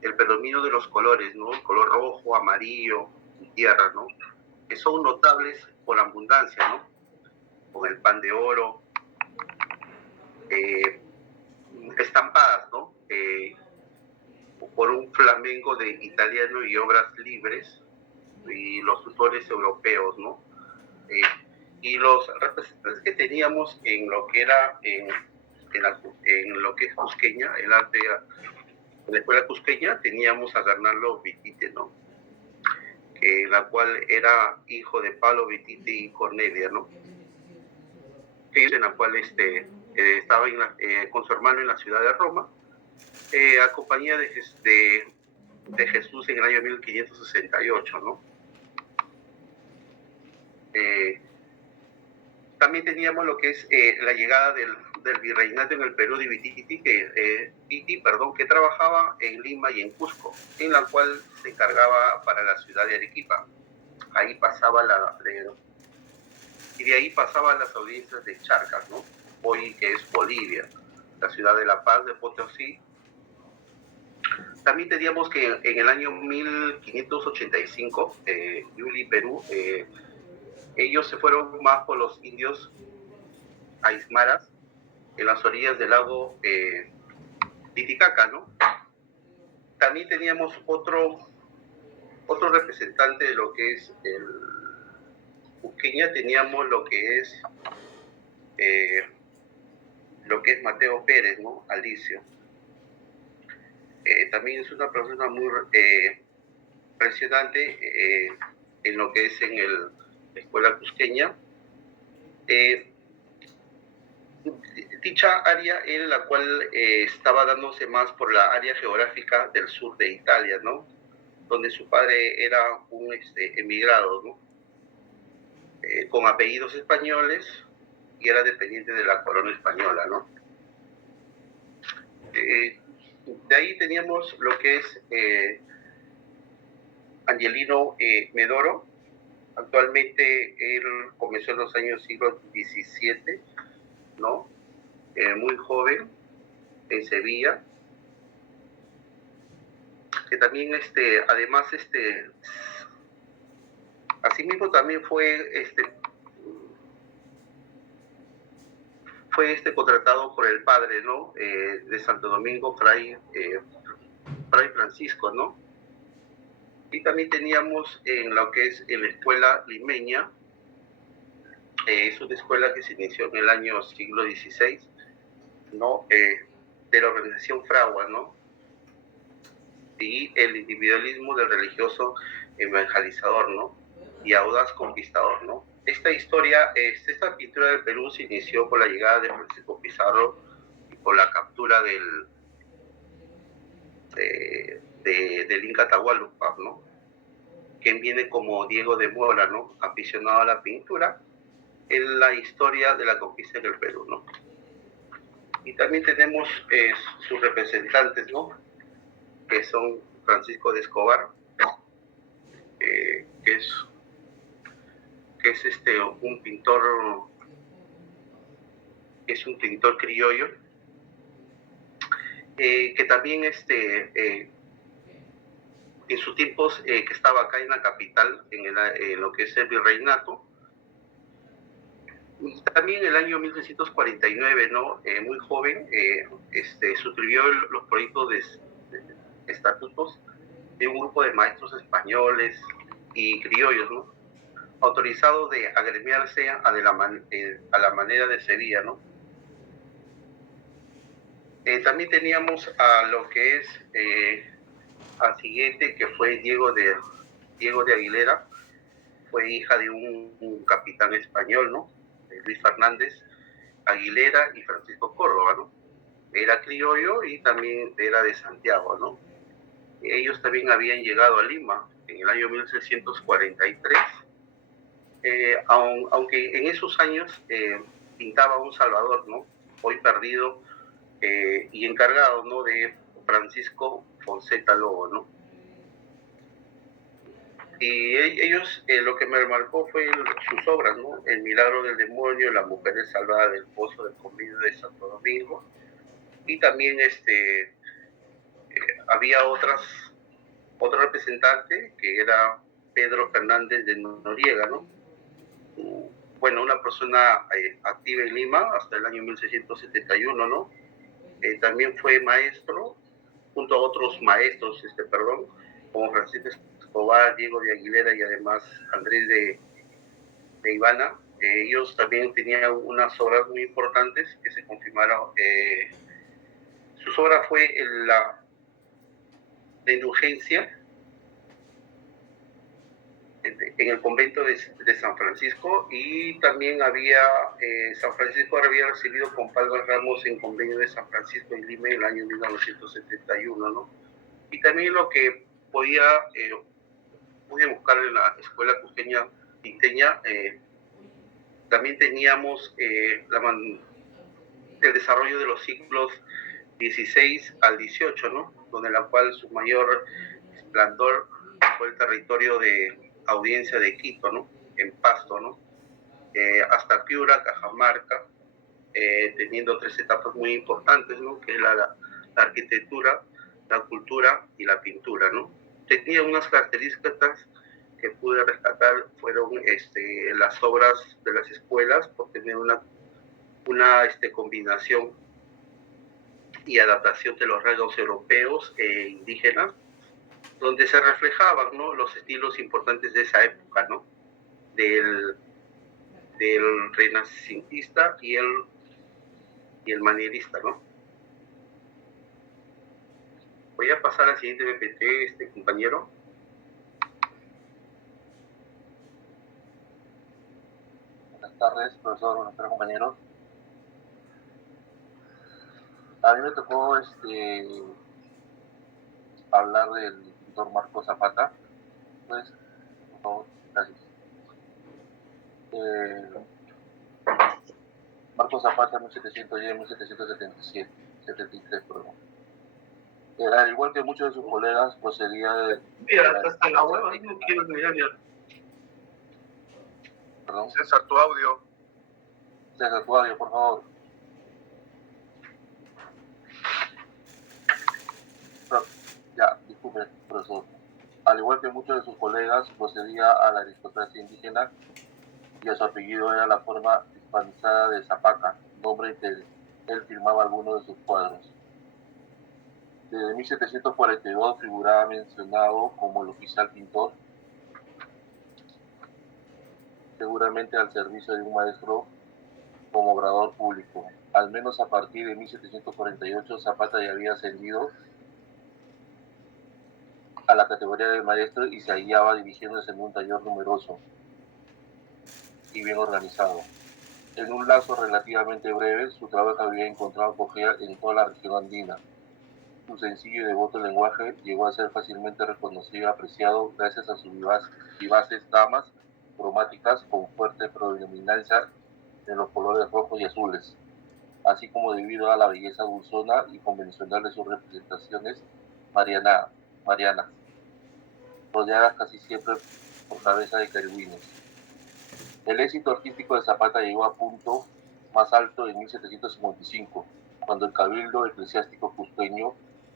el predominio de los colores, ¿no? El color rojo, amarillo y tierra, ¿no? Que son notables por abundancia, ¿no? Con el pan de oro, estampadas, ¿no? Por un flamenco de italiano y obras libres y los tutores europeos, ¿no? Y los representantes que teníamos en lo que era en lo que es cusqueña, el arte en la escuela cusqueña, teníamos a Bernardo Vitite, ¿no? La cual era hijo de Pablo Vitite y Cornelia, ¿no? En la cual estaba con su hermano en la ciudad de Roma, a compañía de Jesús en el año 1568, ¿no? También teníamos lo que es la llegada del virreinato en el Perú de Vititi, que trabajaba en Lima y en Cusco, en la cual se encargaba para la ciudad de Arequipa. Ahí pasaba y de ahí pasaban las audiencias de Charcas, ¿no? Hoy que es Bolivia, la ciudad de La Paz, de Potosí. También teníamos que en el año 1585, Yuli, Perú, ellos se fueron más por los indios aysmaras en las orillas del lago Titicaca, ¿no? También teníamos otro representante de lo que es el Cusqueña, teníamos lo que es Mateo Pérez, ¿no? Alicio. También es una persona muy impresionante en lo que es en la escuela cusqueña. Dicha área en la cual estaba dándose más por la área geográfica del sur de Italia, ¿no? donde su padre era un emigrado, ¿no? Con apellidos españoles y era dependiente de la corona española, ¿no? De ahí teníamos lo que es Angelino Medoro. Actualmente él comenzó en los años siglo XVII, ¿no? Muy joven, en Sevilla, que también además asimismo también fue contratado por el padre, ¿no? De Santo Domingo, Fray Francisco, ¿no? Y también teníamos en lo que es en la escuela limeña, es una escuela que se inició en el año siglo XVI, ¿no? De la organización Fragua, ¿no? Y el individualismo del religioso evangelizador, ¿no? Y audaz conquistador, ¿no? Esta historia, esta pintura del Perú se inició por la llegada de Francisco Pizarro y por la captura del Inca Atahualpa, ¿no? Quien viene como Diego de Mora, ¿no? Aficionado a la pintura, en la historia de la conquista del Perú, ¿no? Y también tenemos sus representantes, ¿no? Que son Francisco de Escobar, que es un pintor, criollo, que también en sus tiempos que estaba acá en la capital, en lo que es el virreinato. También en el año 1649, ¿no? Muy joven, suscribió los proyectos de estatutos de un grupo de maestros españoles y criollos, ¿no? Autorizados de agremiarse a la manera de Sevilla, ¿no? También teníamos a lo que es al siguiente, que fue Diego de Aguilera. Fue hija de un capitán español, ¿no? Luis Fernández Aguilera y Francisco Córdoba, ¿no? Era criollo y también era de Santiago, ¿no? Ellos también habían llegado a Lima en el año 1643, aunque en esos años pintaba un Salvador, ¿no? Hoy perdido y encargado, ¿no? De Francisco Fonseca Lobo, ¿no? Y ellos, lo que me marcó fue sus obras, ¿no? El milagro del demonio, la mujer salvada del pozo del convento de Santo Domingo. Y también había otro representante que era Pedro Fernández de Noriega, ¿no? Bueno, una persona activa en Lima hasta el año 1671, ¿no? También fue maestro, junto a otros maestros, como Francisco Escobar, Diego de Aguilera y además Andrés de Ivana. Ellos también tenían unas obras muy importantes que se confirmaron. Sus obras fue la indulgencia en el convento de San Francisco, y también San Francisco había recibido con palmas ramos en convenio de San Francisco en Lima en el año 1971, ¿no? Y también lo que pude buscar en la escuela cusqueña tinteña, también teníamos el desarrollo de los siglos XVI al XVIII, ¿no? Donde la cual su mayor esplendor fue el territorio de audiencia de Quito, ¿no? En Pasto, ¿no? Hasta Piura, Cajamarca, teniendo tres etapas muy importantes, ¿no? Que es la arquitectura, la cultura y la pintura, ¿no? Tenía unas características que pude rescatar, fueron las obras de las escuelas, por tener una combinación y adaptación de los rasgos europeos e indígenas, donde se reflejaban, ¿no? Los estilos importantes de esa época, ¿no? Del renacentista y el manierista, ¿no? Voy a pasar al siguiente PPT, compañero. Buenas tardes, profesor, buenas tardes, compañeros. A mí me tocó hablar del pintor Marco Zapata. Pues, por favor, gracias. Marco Zapata, 1710-1777, 73, perdón. Al igual que muchos de sus colegas, procedía de... Mira, hasta la hueva, no quiero mirar ya. Perdón. César, tu audio. César, tu audio, por favor. Ya, disculpe, profesor. Al igual que muchos de sus colegas, procedía a la aristocracia indígena y a su apellido era la forma hispanizada de Zapaca, nombre en que él firmaba algunos de sus cuadros. Desde 1742 figuraba mencionado como el oficial pintor, seguramente al servicio de un maestro como obrador público. Al menos a partir de 1748 Zapata ya había ascendido a la categoría de maestro y se hallaba dirigiéndose en un taller numeroso y bien organizado. En un lazo relativamente breve, su trabajo había encontrado acogida en toda la región andina. Su sencillo y devoto lenguaje llegó a ser fácilmente reconocido y apreciado gracias a sus vivaces damas cromáticas con fuerte predominancia en los colores rojos y azules, así como debido a la belleza dulzona y convencional de sus representaciones marianas, rodeadas casi siempre por cabeza de querubines. El éxito artístico de Zapata llegó a punto más alto en 1755, cuando el Cabildo Eclesiástico Cusqueño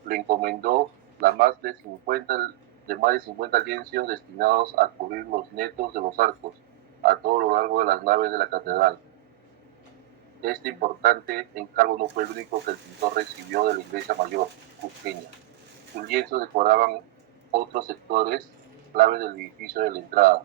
le encomendó más de 50 lienzos destinados a cubrir los netos de los arcos a todo lo largo de las naves de la catedral. Este importante encargo no fue el único que el pintor recibió de la iglesia mayor cusqueña. Sus lienzos decoraban otros sectores claves del edificio de la entrada.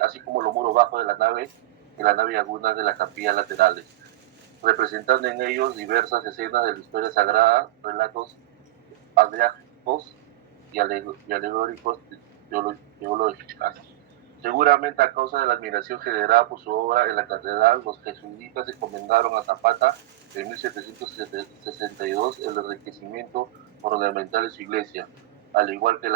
Así como los muros bajos de la nave y algunas de las capillas laterales, representando en ellos diversas escenas de la historia sagrada, relatos adriáticos y alegóricos teológicas. Seguramente a causa de la admiración generada por su obra en la catedral, los jesuitas encomendaron a Zapata en 1762 el enriquecimiento ornamental de su iglesia, al igual que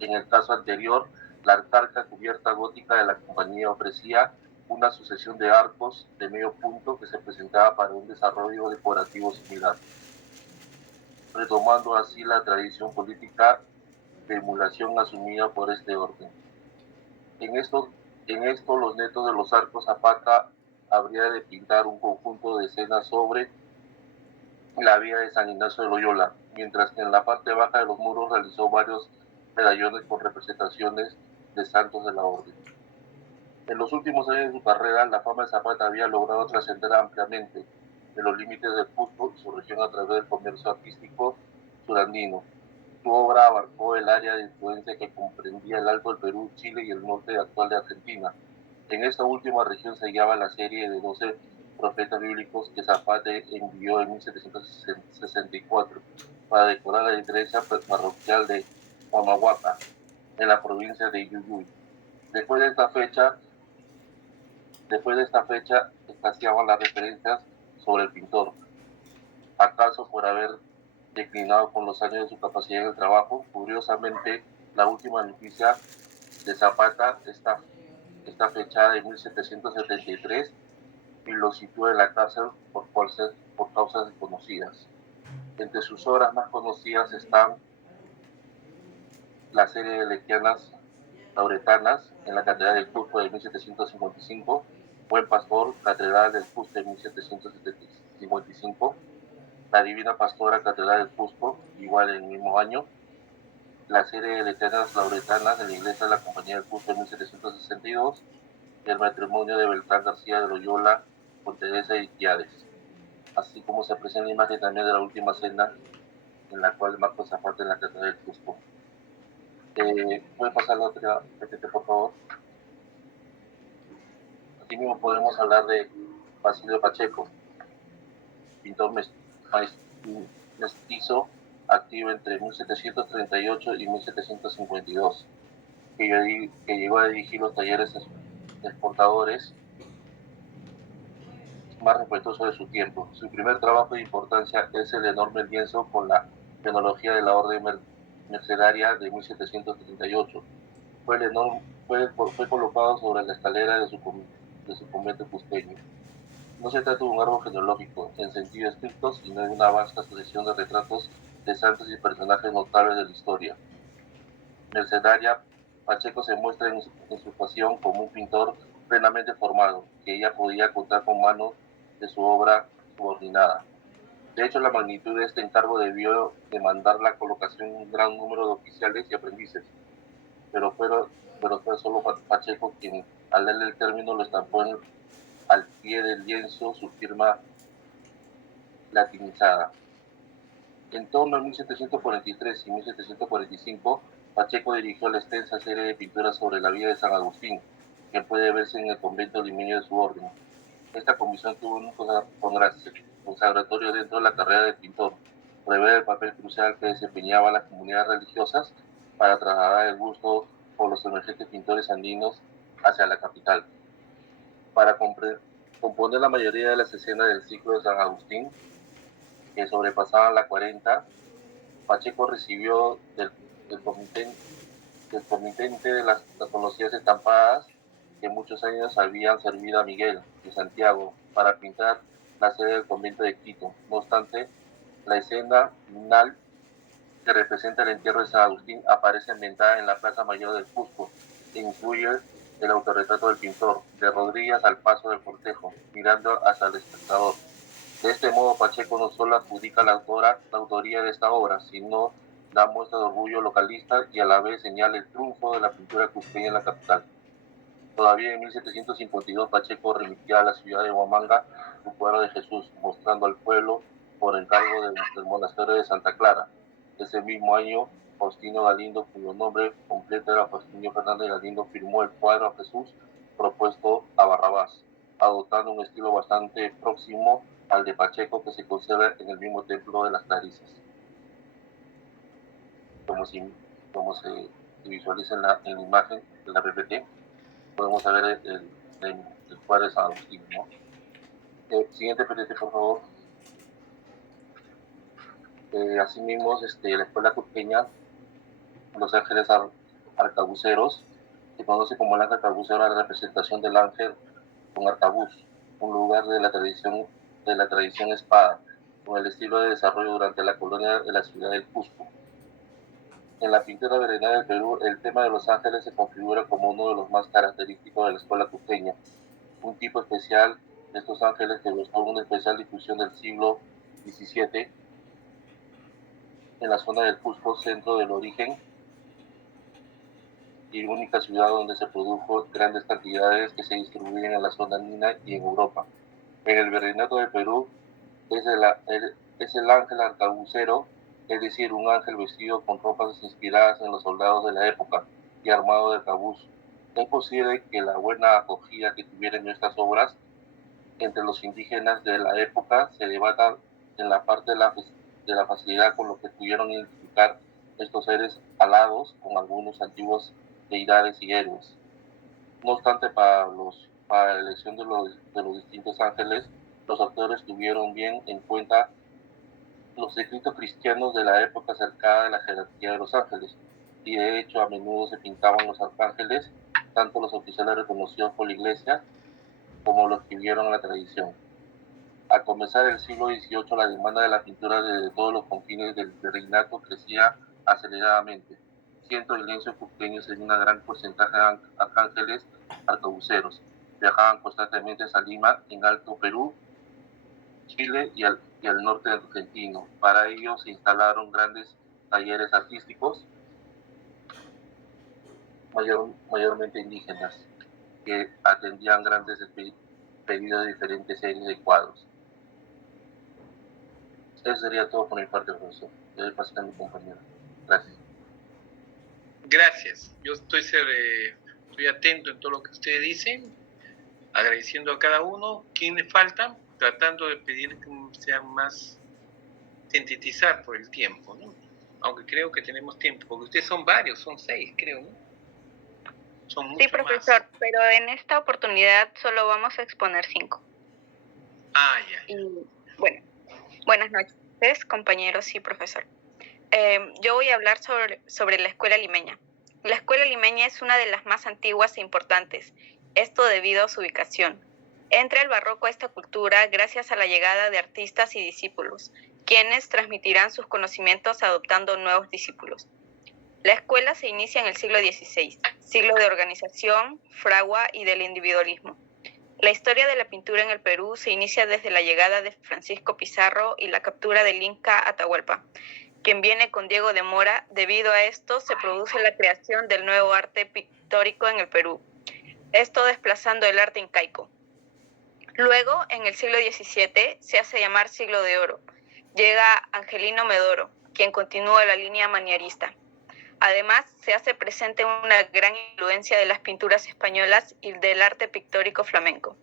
en el caso anterior, la arcaica cubierta gótica de la compañía ofrecía una sucesión de arcos de medio punto que se presentaba para un desarrollo decorativo similar, retomando así la tradición política de emulación asumida por este orden. En esto los netos de los arcos Zapata habría de pintar un conjunto de escenas sobre la vida de San Ignacio de Loyola, mientras que en la parte baja de los muros realizó varios medallones con representaciones de santos de la orden. En los últimos años de su carrera, la fama de Zapata había logrado trascender ampliamente de los límites del Cusco y su región a través del comercio artístico surandino. Su obra abarcó el área de influencia que comprendía el Alto del Perú, Chile y el norte actual de Argentina. En esta última región se hallaba la serie de 12 profetas bíblicos que Zapata envió en 1764 para decorar la iglesia parroquial de Huamahuaca, en la provincia de Yuyuy. Después de esta fecha escaseaban las referencias sobre el pintor. ¿Acaso por haber declinado con los años de su capacidad en el trabajo? Curiosamente, la última noticia de Zapata está fechada en 1773 y lo sitúa en la cárcel por causas desconocidas. Entre sus obras más conocidas están la serie de Lequianas Lauretanas en la Catedral del Cusco de 1755, Buen Pastor, Catedral del Cusco de 1755, La Divina Pastora, Catedral del Cusco, igual en el mismo año, la serie de Lequianas Lauretanas de la Iglesia de la Compañía del Cusco de 1762, y el matrimonio de Beltrán García de Loyola con Teresa de Iquiades, así como se aprecia la imagen también de la Última Cena, en la cual Marco Zapata en la Catedral del Cusco. ¿Puede pasar la otra, por favor? Aquí mismo podemos hablar de Basilio Pacheco, pintor mestizo, activo entre 1738 y 1752, que llegó a dirigir los talleres exportadores más respetuosos de su tiempo. Su primer trabajo de importancia es el enorme lienzo con la tecnología de la Orden Mercedaria de 1738. Fue colocado sobre la escalera de su convento cusqueño. No se trata de un árbol genealógico en sentido estricto, sino de una vasta sucesión de retratos de santos y personajes notables de la historia. Mercedaria, Pacheco se muestra en su pasión como un pintor plenamente formado, que ella podía contar con mano de su obra subordinada. De hecho, la magnitud de este encargo debió demandar la colocación de un gran número de oficiales y aprendices, pero fue solo Pacheco quien, al darle el término, lo estampó al pie del lienzo su firma latinizada. En torno a 1743 y 1745, Pacheco dirigió la extensa serie de pinturas sobre la vida de San Agustín, que puede verse en el convento limeño de su orden. Esta comisión tuvo un consagratorio dentro de la carrera de pintor, por ver el papel crucial que desempeñaban las comunidades religiosas para trasladar el gusto por los emergentes pintores andinos hacia la capital. Para componer la mayoría de las escenas del ciclo de San Agustín, que sobrepasaban la 40, Pacheco recibió del comitente de las conocidas estampadas que muchos años habían servido a Miguel de Santiago para pintar la sede del convento de Quito. No obstante, la escena final que representa el entierro de San Agustín aparece ambientada en la Plaza Mayor del Cusco e incluye el autorretrato del pintor, de rodillas al paso del cortejo, mirando hacia el espectador. De este modo, Pacheco no solo adjudica la autoría de esta obra, sino da muestra de orgullo localista y a la vez señala el triunfo de la pintura cusqueña en la capital. Todavía en 1752, Pacheco remitía a la ciudad de Huamanga su cuadro de Jesús, mostrando al pueblo por encargo del monasterio de Santa Clara. Ese mismo año, Faustino Galindo, cuyo nombre completo era Faustino Fernández Galindo, firmó el cuadro a Jesús propuesto a Barrabás, adoptando un estilo bastante próximo al de Pacheco, que se conserva en el mismo templo de las Clarisas. Como se visualiza en la imagen de la PPT, podemos ver el cuadro de San Agustín, ¿no? Siguiente PPT, por favor. Asimismo, la escuela cusqueña Los Ángeles Arcabuceros se conoce como el ángel arcabucero a la representación del ángel con arcabuz, un lugar de la tradición espada, con el estilo de desarrollo durante la colonia de la ciudad del Cusco. En la pintura veredal del Perú, el tema de los ángeles se configura como uno de los más característicos de la escuela cusqueña, un tipo especial de estos ángeles que buscó una especial difusión del siglo XVII en la zona del Cusco, centro del origen y única ciudad donde se produjo grandes cantidades que se distribuyen en la zona andina y en Europa. En el virreinato de Perú es el ángel arcabucero, es decir, un ángel vestido con ropas inspiradas en los soldados de la época y armado de arcabuz. Es posible que la buena acogida que tuvieron estas obras entre los indígenas de la época se debata en la parte de la facilidad con lo que pudieron identificar estos seres alados con algunos antiguos deidades y héroes. No obstante, para la elección de los distintos ángeles, los autores tuvieron bien en cuenta los escritos cristianos de la época cercana de la jerarquía de los ángeles, y de hecho a menudo se pintaban los arcángeles, tanto los oficiales reconocidos por la iglesia como los que vieron la tradición. Al comenzar el siglo XVIII, la demanda de la pintura desde todos los confines del virreinato crecía aceleradamente. Cientos de lienzos cusqueños en un gran porcentaje de arcángeles arcabuceros viajaban constantemente a Lima, en Alto Perú, Chile y al norte argentino. Para ello se instalaron grandes talleres artísticos, mayormente indígenas, que atendían grandes pedidos de diferentes series de cuadros. Eso sería todo por mi parte, profesor. Le doy paso a mi compañero. Gracias. Gracias. Yo estoy atento en todo lo que ustedes dicen, agradeciendo a cada uno. ¿Quiénes faltan? Tratando de pedir que sean más sintetizar por el tiempo, ¿no? Aunque creo que tenemos tiempo, porque ustedes son varios, son 6, creo, ¿no? Son Sí, mucho profesor, más. pero en esta oportunidad solo vamos a exponer 5. Ah, ya. Y bueno, buenas noches, compañeros y profesor. Yo voy a hablar sobre la escuela limeña. La escuela limeña es una de las más antiguas e importantes, esto debido a su ubicación. Entra el barroco a esta cultura gracias a la llegada de artistas y discípulos, quienes transmitirán sus conocimientos adoptando nuevos discípulos. La escuela se inicia en el siglo XVI, siglo de organización, fragua y del individualismo. La historia de la pintura en el Perú se inicia desde la llegada de Francisco Pizarro y la captura del Inca Atahualpa, quien viene con Diego de Mora. Debido a esto se produce la creación del nuevo arte pictórico en el Perú, esto desplazando el arte incaico. Luego, en el siglo XVII, se hace llamar siglo de oro. Llega Angelino Medoro, quien continúa la línea manierista. Además, se hace presente una gran influencia de las pinturas españolas y del arte pictórico flamenco.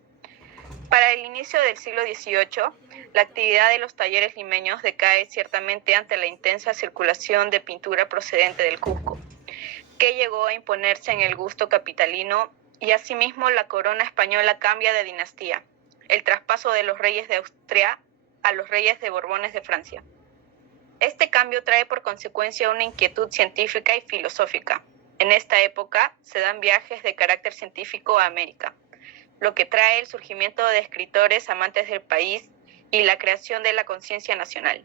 Para el inicio del siglo XVIII, la actividad de los talleres limeños decae ciertamente ante la intensa circulación de pintura procedente del Cusco, que llegó a imponerse en el gusto capitalino, y asimismo la corona española cambia de dinastía, el traspaso de los reyes de Austria a los reyes de Borbones de Francia. Este cambio trae por consecuencia una inquietud científica y filosófica. En esta época se dan viajes de carácter científico a América, lo que trae el surgimiento de escritores amantes del país y la creación de la conciencia nacional.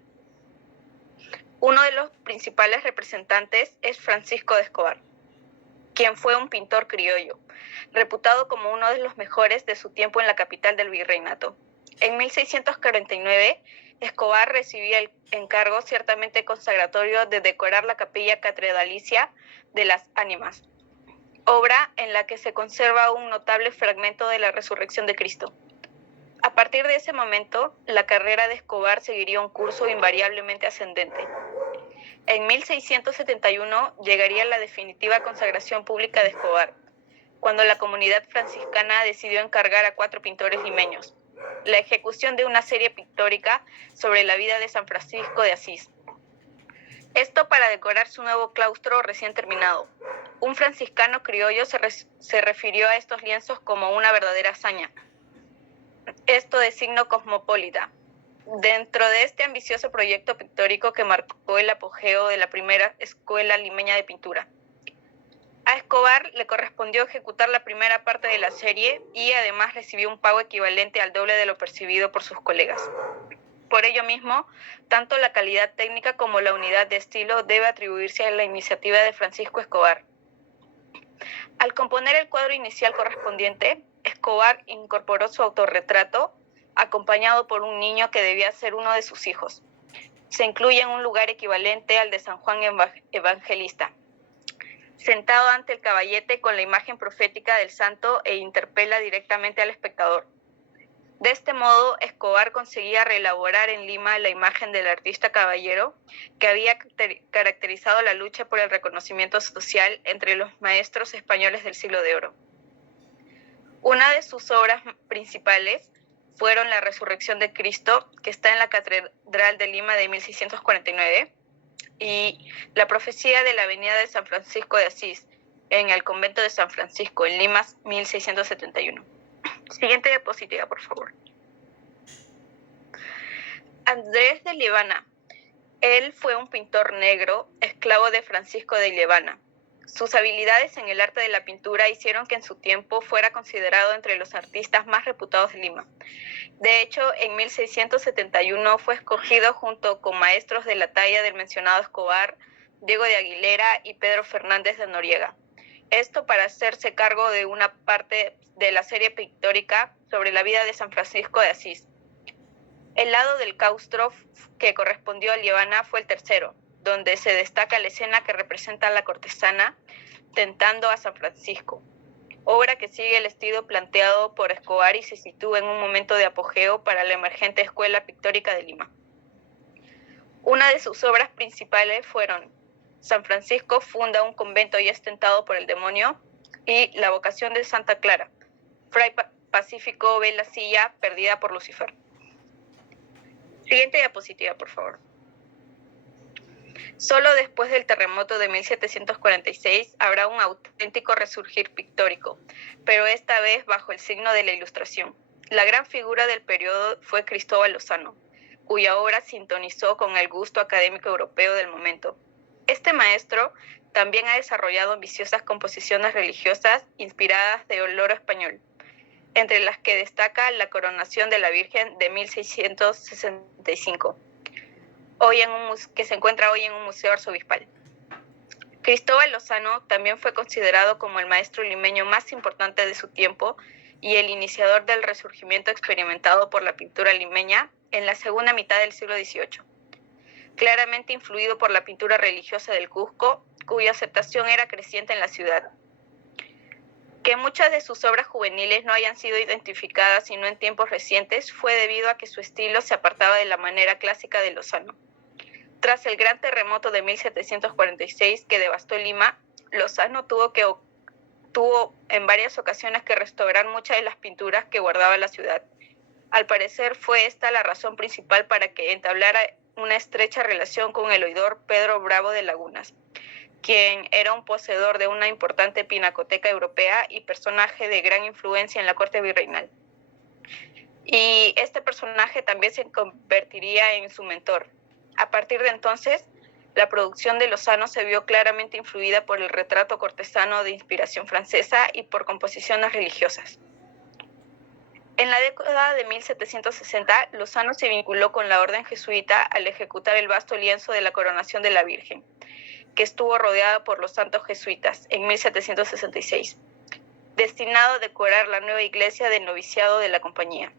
Uno de los principales representantes es Francisco de Escobar, quien fue un pintor criollo, reputado como uno de los mejores de su tiempo en la capital del virreinato. En 1649, Escobar recibía el encargo ciertamente consagratorio de decorar la capilla catedralicia de las Ánimas, obra en la que se conserva un notable fragmento de la resurrección de Cristo. A partir de ese momento, la carrera de Escobar seguiría un curso invariablemente ascendente. En 1671 llegaría la definitiva consagración pública de Escobar, cuando la comunidad franciscana decidió encargar a 4 pintores limeños la ejecución de una serie pictórica sobre la vida de San Francisco de Asís. Esto para decorar su nuevo claustro recién terminado. Un franciscano criollo se refirió a estos lienzos como una verdadera hazaña, esto de signo cosmopolita, dentro de este ambicioso proyecto pictórico que marcó el apogeo de la primera escuela limeña de pintura. A Escobar le correspondió ejecutar la primera parte de la serie y además recibió un pago equivalente al doble de lo percibido por sus colegas. Por ello mismo, tanto la calidad técnica como la unidad de estilo debe atribuirse a la iniciativa de Francisco Escobar. Al componer el cuadro inicial correspondiente, Escobar incorporó su autorretrato, acompañado por un niño que debía ser uno de sus hijos. Se incluye en un lugar equivalente al de San Juan Evangelista, sentado ante el caballete con la imagen profética del santo, e interpela directamente al espectador. De este modo, Escobar conseguía reelaborar en Lima la imagen del artista caballero que había caracterizado la lucha por el reconocimiento social entre los maestros españoles del siglo de oro. Una de sus obras principales fueron La Resurrección de Cristo, que está en la Catedral de Lima de 1649, y La Profecía de la Avenida de San Francisco de Asís, en el Convento de San Francisco, en Lima, 1671. Siguiente diapositiva, por favor. Andrés de Liébana. Él fue un pintor negro, esclavo de Francisco de Liébana. Sus habilidades en el arte de la pintura hicieron que en su tiempo fuera considerado entre los artistas más reputados de Lima. De hecho, en 1671 fue escogido junto con maestros de la talla del mencionado Escobar, Diego de Aguilera y Pedro Fernández de Noriega. Esto para hacerse cargo de una parte de la serie pictórica sobre la vida de San Francisco de Asís. El lado del claustro que correspondió a Liébana fue el tercero, donde se destaca la escena que representa a la cortesana tentando a San Francisco, obra que sigue el estilo planteado por Escobar y se sitúa en un momento de apogeo para la emergente Escuela Pictórica de Lima. Una de sus obras principales fueron San Francisco funda un convento y es tentado por el demonio, y La Vocación de Santa Clara. Fray Pacífico ve la silla perdida por Lucifer. Siguiente diapositiva, por favor. Solo después del terremoto de 1746 habrá un auténtico resurgir pictórico, pero esta vez bajo el signo de la Ilustración. La gran figura del periodo fue Cristóbal Lozano, cuya obra sintonizó con el gusto académico europeo del momento. Este maestro también ha desarrollado ambiciosas composiciones religiosas inspiradas de olor español, entre las que destaca la Coronación de la Virgen de 1665, que se encuentra hoy en un museo arzobispal. Cristóbal Lozano también fue considerado como el maestro limeño más importante de su tiempo y el iniciador del resurgimiento experimentado por la pintura limeña en la segunda mitad del siglo XVIII. Claramente influido por la pintura religiosa del Cusco, cuya aceptación era creciente en la ciudad. Que muchas de sus obras juveniles no hayan sido identificadas sino en tiempos recientes fue debido a que su estilo se apartaba de la manera clásica de Lozano. Tras el gran terremoto de 1746 que devastó Lima, Lozano tuvo en varias ocasiones que restaurar muchas de las pinturas que guardaba la ciudad. Al parecer fue esta la razón principal para que entablara una estrecha relación con el oidor Pedro Bravo de Lagunas, quien era un poseedor de una importante pinacoteca europea y personaje de gran influencia en la corte virreinal. Y este personaje también se convertiría en su mentor. A partir de entonces, la producción de Lozano se vio claramente influida por el retrato cortesano de inspiración francesa y por composiciones religiosas. En la década de 1760, Lozano se vinculó con la orden jesuita al ejecutar el vasto lienzo de la Coronación de la Virgen, que estuvo rodeada por los santos jesuitas en 1766, destinado a decorar la nueva iglesia del noviciado de la compañía.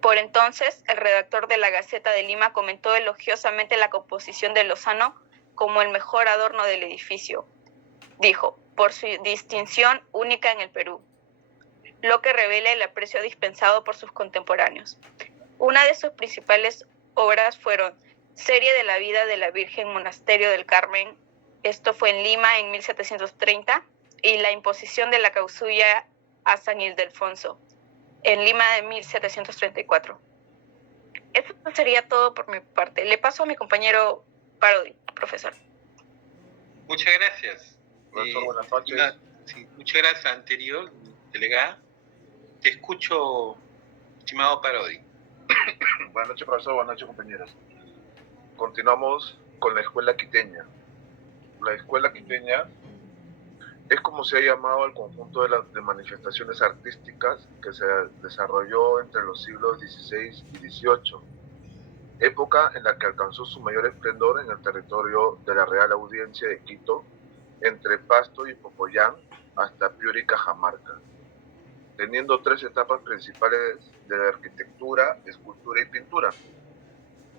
Por entonces, el redactor de la Gaceta de Lima comentó elogiosamente la composición de Lozano como el mejor adorno del edificio. Dijo, por su distinción única en el Perú, lo que revela el aprecio dispensado por sus contemporáneos. Una de sus principales obras fueron Serie de la vida de la Virgen Monasterio del Carmen, esto fue en Lima en 1730, y La imposición de la causulla a San Ildefonso, en Lima de 1734. Eso sería todo por mi parte. Le paso a mi compañero Parodi, profesor. Muchas gracias. Profesor, buenas noches. Sí, muchas gracias, anterior, delegada. Te escucho, estimado Parodi. Buenas noches, profesor. Buenas noches, compañeros. Continuamos con la escuela quiteña. La escuela quiteña es como se ha llamado al conjunto de manifestaciones artísticas que se desarrolló entre los siglos XVI y XVIII, época en la que alcanzó su mayor esplendor en el territorio de la Real Audiencia de Quito, entre Pasto y Popoyán hasta Piura y Cajamarca, teniendo tres etapas principales de la arquitectura, escultura y pintura.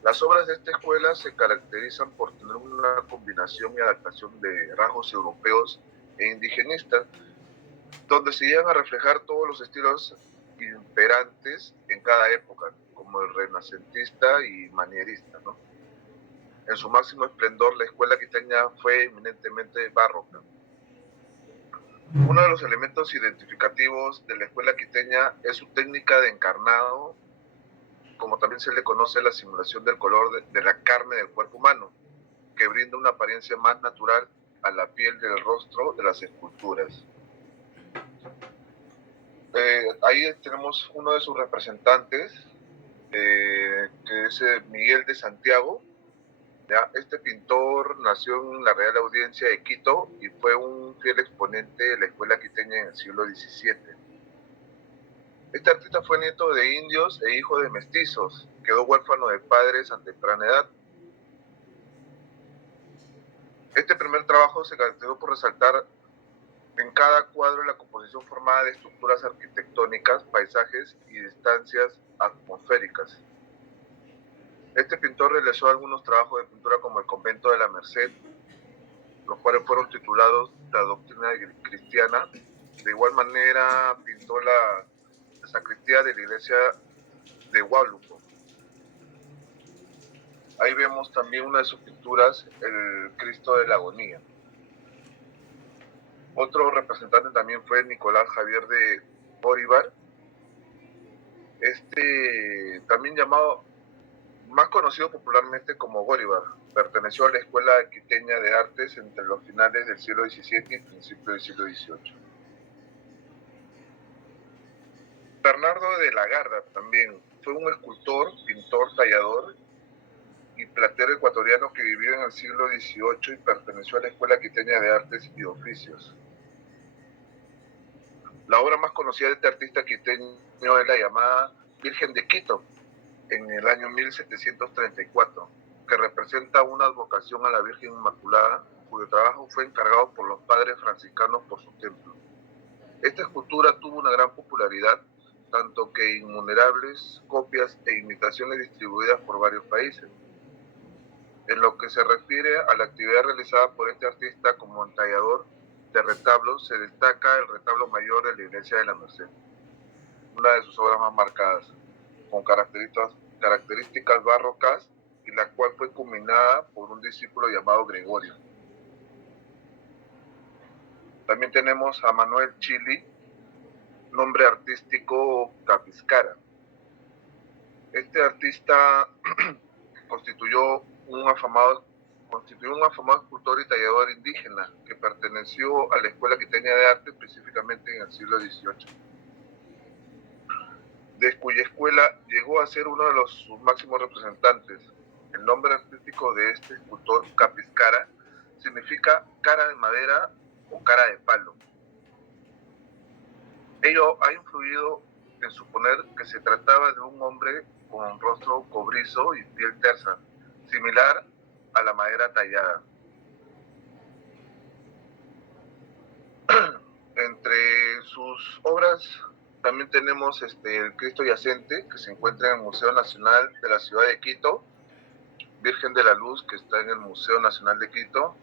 Las obras de esta escuela se caracterizan por tener una combinación y adaptación de rasgos europeos e indigenistas, donde se llegan a reflejar todos los estilos imperantes en cada época, como el renacentista y manierista, ¿no? En su máximo esplendor, la escuela quiteña fue eminentemente barroca. Uno de los elementos identificativos de la escuela quiteña es su técnica de encarnado, como también se le conoce la simulación del color de la carne del cuerpo humano, que brinda una apariencia más natural a la piel del rostro de las esculturas. Ahí tenemos uno de sus representantes, que es Miguel de Santiago. ¿Ya? Este pintor nació en la Real Audiencia de Quito y fue un fiel exponente de la escuela quiteña en el siglo XVII. Este artista fue nieto de indios e hijo de mestizos. Quedó huérfano de padres a temprana edad. Este primer trabajo se caracterizó por resaltar en cada cuadro la composición formada de estructuras arquitectónicas, paisajes y distancias atmosféricas. Este pintor realizó algunos trabajos de pintura como el Convento de la Merced, los cuales fueron titulados La Doctrina Cristiana. De igual manera pintó la sacristía de la iglesia de Huánuco. Ahí vemos también una de sus pinturas, el Cristo de la Agonía. Otro representante también fue Nicolás Javier de Bolívar, también llamado más conocido popularmente como Bolívar, perteneció a la Escuela Quiteña de Artes entre los finales del siglo XVII y principios del siglo XVIII. Bernardo de la Garda también fue un escultor, pintor, tallador y platero ecuatoriano que vivió en el siglo XVIII y perteneció a la Escuela Quiteña de Artes y Oficios. La obra más conocida de este artista quiteño es la llamada Virgen de Quito, en el año 1734, que representa una advocación a la Virgen Inmaculada, cuyo trabajo fue encargado por los padres franciscanos por su templo. Esta escultura tuvo una gran popularidad, tanto que innumerables copias e imitaciones distribuidas por varios países. En lo que se refiere a la actividad realizada por este artista como entallador de retablos, se destaca el retablo mayor de la Iglesia de la Merced, una de sus obras más marcadas, con características barrocas, y la cual fue culminada por un discípulo llamado Gregorio. También tenemos a Manuel Chili, nombre artístico Capiscara. Este artista constituyó un afamado escultor y tallador indígena que perteneció a la Escuela Quiteña de Arte, específicamente en el siglo XVIII, de cuya escuela llegó a ser uno de sus máximos representantes. El nombre artístico de este escultor, Capiscara, significa cara de madera o cara de palo. Ello ha influido en suponer que se trataba de un hombre con rostro cobrizo y piel tersa, similar a la madera tallada. Entre sus obras también tenemos el Cristo Yacente, que se encuentra en el Museo Nacional de la Ciudad de Quito, Virgen de la Luz, que está en el Museo Nacional de Quito,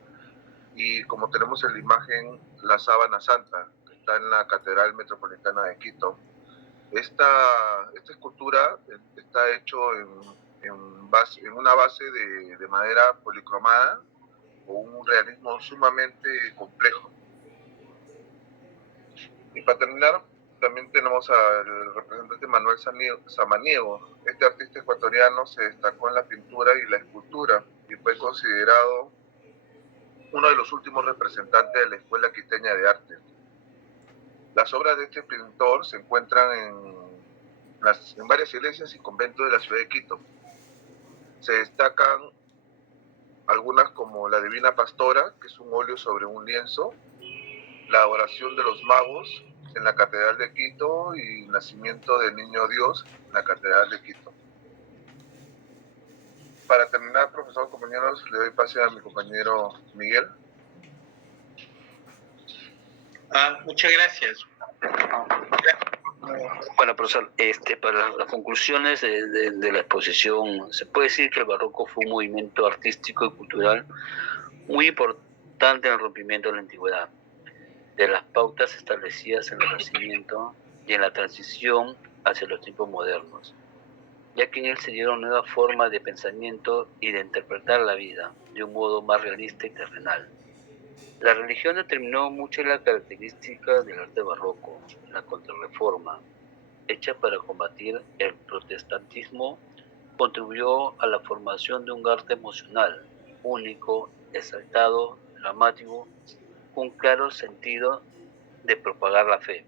y como tenemos en la imagen, la Sábana Santa, que está en la Catedral Metropolitana de Quito. Esta escultura está hecho en una base de madera policromada, con un realismo sumamente complejo. Y para terminar, también tenemos al representante Manuel Samaniego. Este artista ecuatoriano se destacó en la pintura y la escultura y fue considerado uno de los últimos representantes de la Escuela Quiteña de Arte. Las obras de este pintor se encuentran en varias iglesias y conventos de la ciudad de Quito. Se destacan algunas como la Divina Pastora, que es un óleo sobre un lienzo, la Oración de los Magos en la Catedral de Quito y el Nacimiento del Niño Dios en la Catedral de Quito. Para terminar, profesor, compañeros, le doy pase a mi compañero Miguel. Muchas gracias. Bueno, profesor, para las conclusiones de la exposición, se puede decir que el barroco fue un movimiento artístico y cultural muy importante en el rompimiento de la antigüedad, de las pautas establecidas en el Renacimiento y en la transición hacia los tiempos modernos, ya que en él se dieron nuevas formas de pensamiento y de interpretar la vida de un modo más realista y terrenal. La religión determinó mucho la característica del arte barroco. La contrarreforma, hecha para combatir el protestantismo, contribuyó a la formación de un arte emocional, único, exaltado, dramático, con claro sentido de propagar la fe.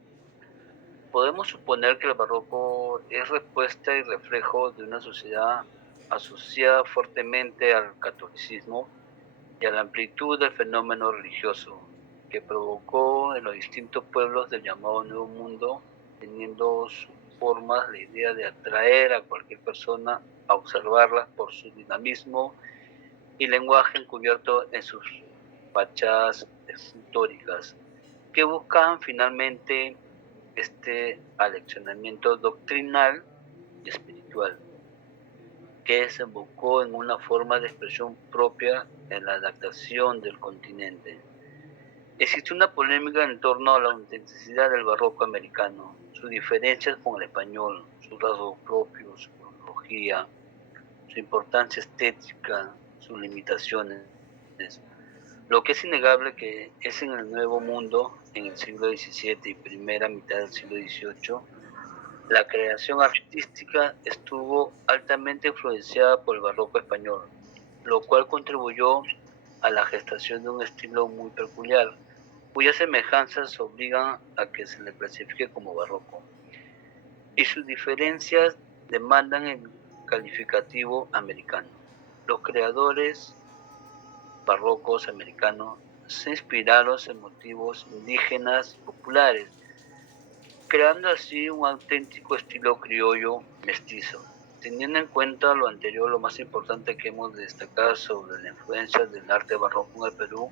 Podemos suponer que el barroco es respuesta y reflejo de una sociedad asociada fuertemente al catolicismo y a la amplitud del fenómeno religioso que provocó en los distintos pueblos del llamado Nuevo Mundo, teniendo sus formas la idea de atraer a cualquier persona a observarlas por su dinamismo y lenguaje encubierto en sus fachadas históricas, que buscaban finalmente aleccionamiento doctrinal y espiritual, que desembocó en una forma de expresión propia en la adaptación del continente. Existe una polémica en torno a la autenticidad del barroco americano, sus diferencias con el español, sus rasgos propios, su cronología, su importancia estética, sus limitaciones. Lo que es innegable que es en el Nuevo Mundo, en el siglo XVII y primera mitad del siglo XVIII, La creación artística estuvo altamente influenciada por el barroco español, lo cual contribuyó a la gestación de un estilo muy peculiar, cuyas semejanzas obligan a que se le clasifique como barroco, y sus diferencias demandan el calificativo americano. Los creadores barrocos americanos se inspiraron en motivos indígenas populares, creando así un auténtico estilo criollo mestizo. Teniendo en cuenta lo anterior, lo más importante que hemos de destacar sobre la influencia del arte barroco en el Perú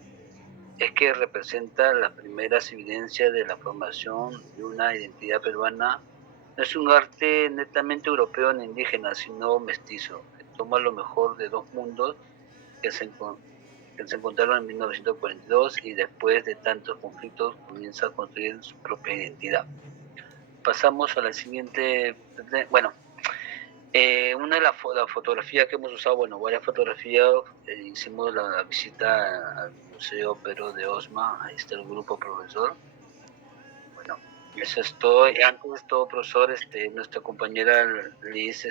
es que representa las primeras evidencias de la formación de una identidad peruana. No es un arte netamente europeo ni indígena, sino mestizo, que toma lo mejor de dos mundos que se encontraron en 1942 y después de tantos conflictos comienza a construir su propia identidad. Pasamos a la siguiente. Bueno, una de las fotografías que hemos usado, bueno, varias fotografías, hicimos la visita al Museo Perú de Osma, ahí está el grupo profesor. Bueno, eso es todo. Y antes de todo, profesor, nuestra compañera Liz,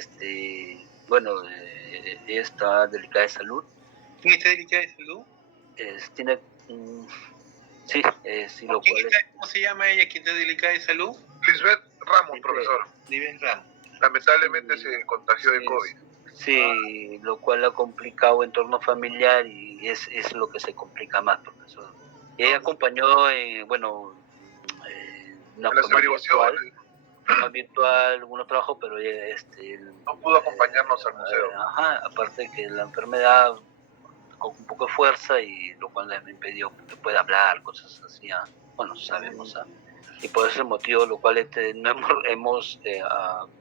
bueno, ella está delicada de salud. ¿Quién está delicada de salud? Tiene, sí, sí, lo cual ¿Cómo se llama ella que está delicada de salud? Lisbeth Ramos, profesor. Lisbeth Ramos. Lamentablemente se contagió de COVID. Sí, lo cual ha complicado el entorno familiar y es lo que se complica más, profesor. Y ella acompañó, bueno, una forma virtual, algunos trabajos, pero ella, no pudo acompañarnos al museo. Aparte que la enfermedad con un poco de fuerza y lo cual le impidió que pueda hablar, cosas así, bueno, sabemos, y por ese motivo, lo cual no hemos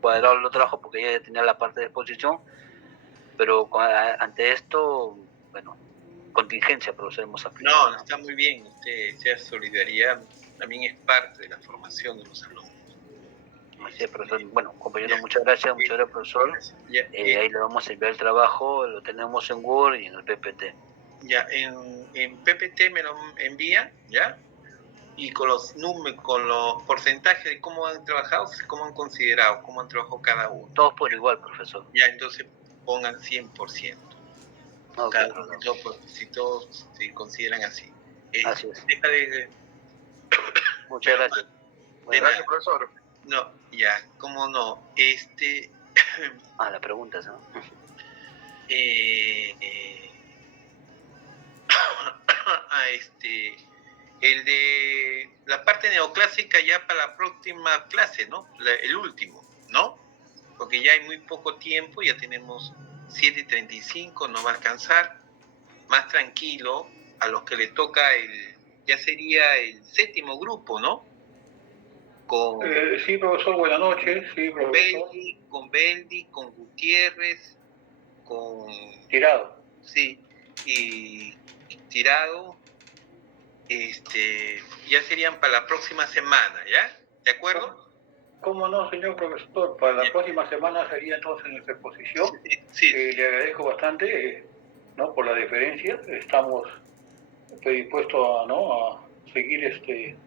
cuadrado el trabajo porque ella ya tenía la parte de exposición, pero ante esto, bueno, contingencia, profesor, hemos aplicado. No, está muy bien, esa solidaridad también es parte de la formación de los alumnos. Así es, profesor. Bueno, compañero, muchas gracias, profesor. Ahí le vamos a enviar el trabajo, lo tenemos en Word y en el PPT. Ya, en PPT me lo envían, ¿ya? Y con los números, con los porcentajes de cómo han trabajado, cómo han considerado, cómo han trabajado cada uno. Todos por igual, profesor. Ya, entonces pongan 100%. Okay, si todos se consideran así. Así es. Deja de... Muchas gracias. Gracias, profesor. No, ya, cómo no. La pregunta, ¿no? El de la parte neoclásica ya para la próxima clase, ¿no? El último, ¿no? Porque ya hay muy poco tiempo, ya tenemos 7:35, no va a alcanzar. Más tranquilo, a los que le toca ya sería el séptimo grupo, ¿no? Sí, profesor, buenas noches. Sí, profesor. Con Beldi, con Gutiérrez, con... Tirado. Sí, y Tirado, ya serían para la próxima semana, ¿ya? ¿De acuerdo? ¿Cómo no, señor profesor? Para la próxima semana sería entonces nuestra exposición. Sí. Le agradezco bastante, ¿no? Por la deferencia. Estamos predispuestos a seguir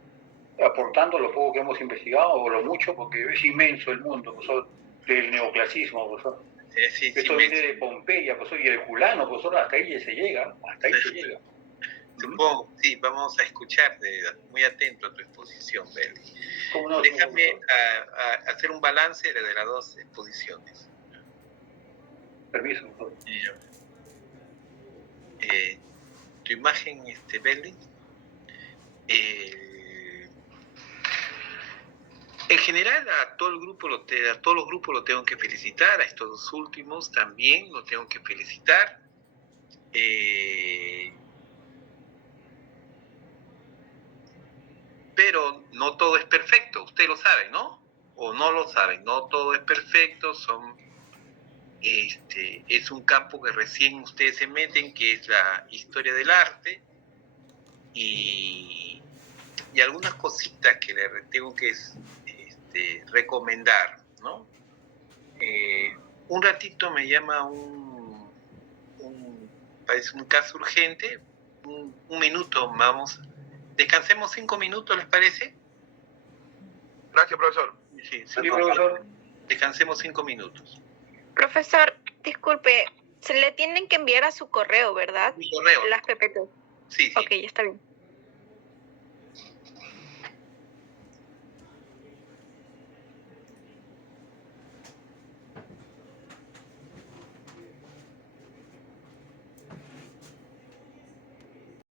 aportando lo poco que hemos investigado o lo mucho, porque es inmenso el mundo, profesor, del neoclasismo, profesor. Sí, esto viene de Pompeya, profesor, y el Herculano, profesor, hasta ahí se llega, Supongo, sí, vamos a escucharte, muy atento a tu exposición, Beli. No, déjame hacer un balance de las dos exposiciones. Permiso, profesor. Tu imagen, Beli, en general a todos los grupos lo tengo que felicitar, a estos dos últimos también lo tengo que felicitar. Pero no todo es perfecto, usted lo sabe, ¿no? O no lo saben, no todo es perfecto, es un campo que recién ustedes se meten, que es la historia del arte, y algunas cositas que le tengo que recomendar, ¿no? Un ratito me llama parece un caso urgente, un minuto, vamos, descansemos 5 minutos, ¿les parece? Gracias, profesor. Sí, Sí, profesor. Descansemos 5 minutos. Profesor, disculpe, se le tienen que enviar a su correo, ¿verdad? Mi correo. Las PPT. Sí, sí. Ok, está bien.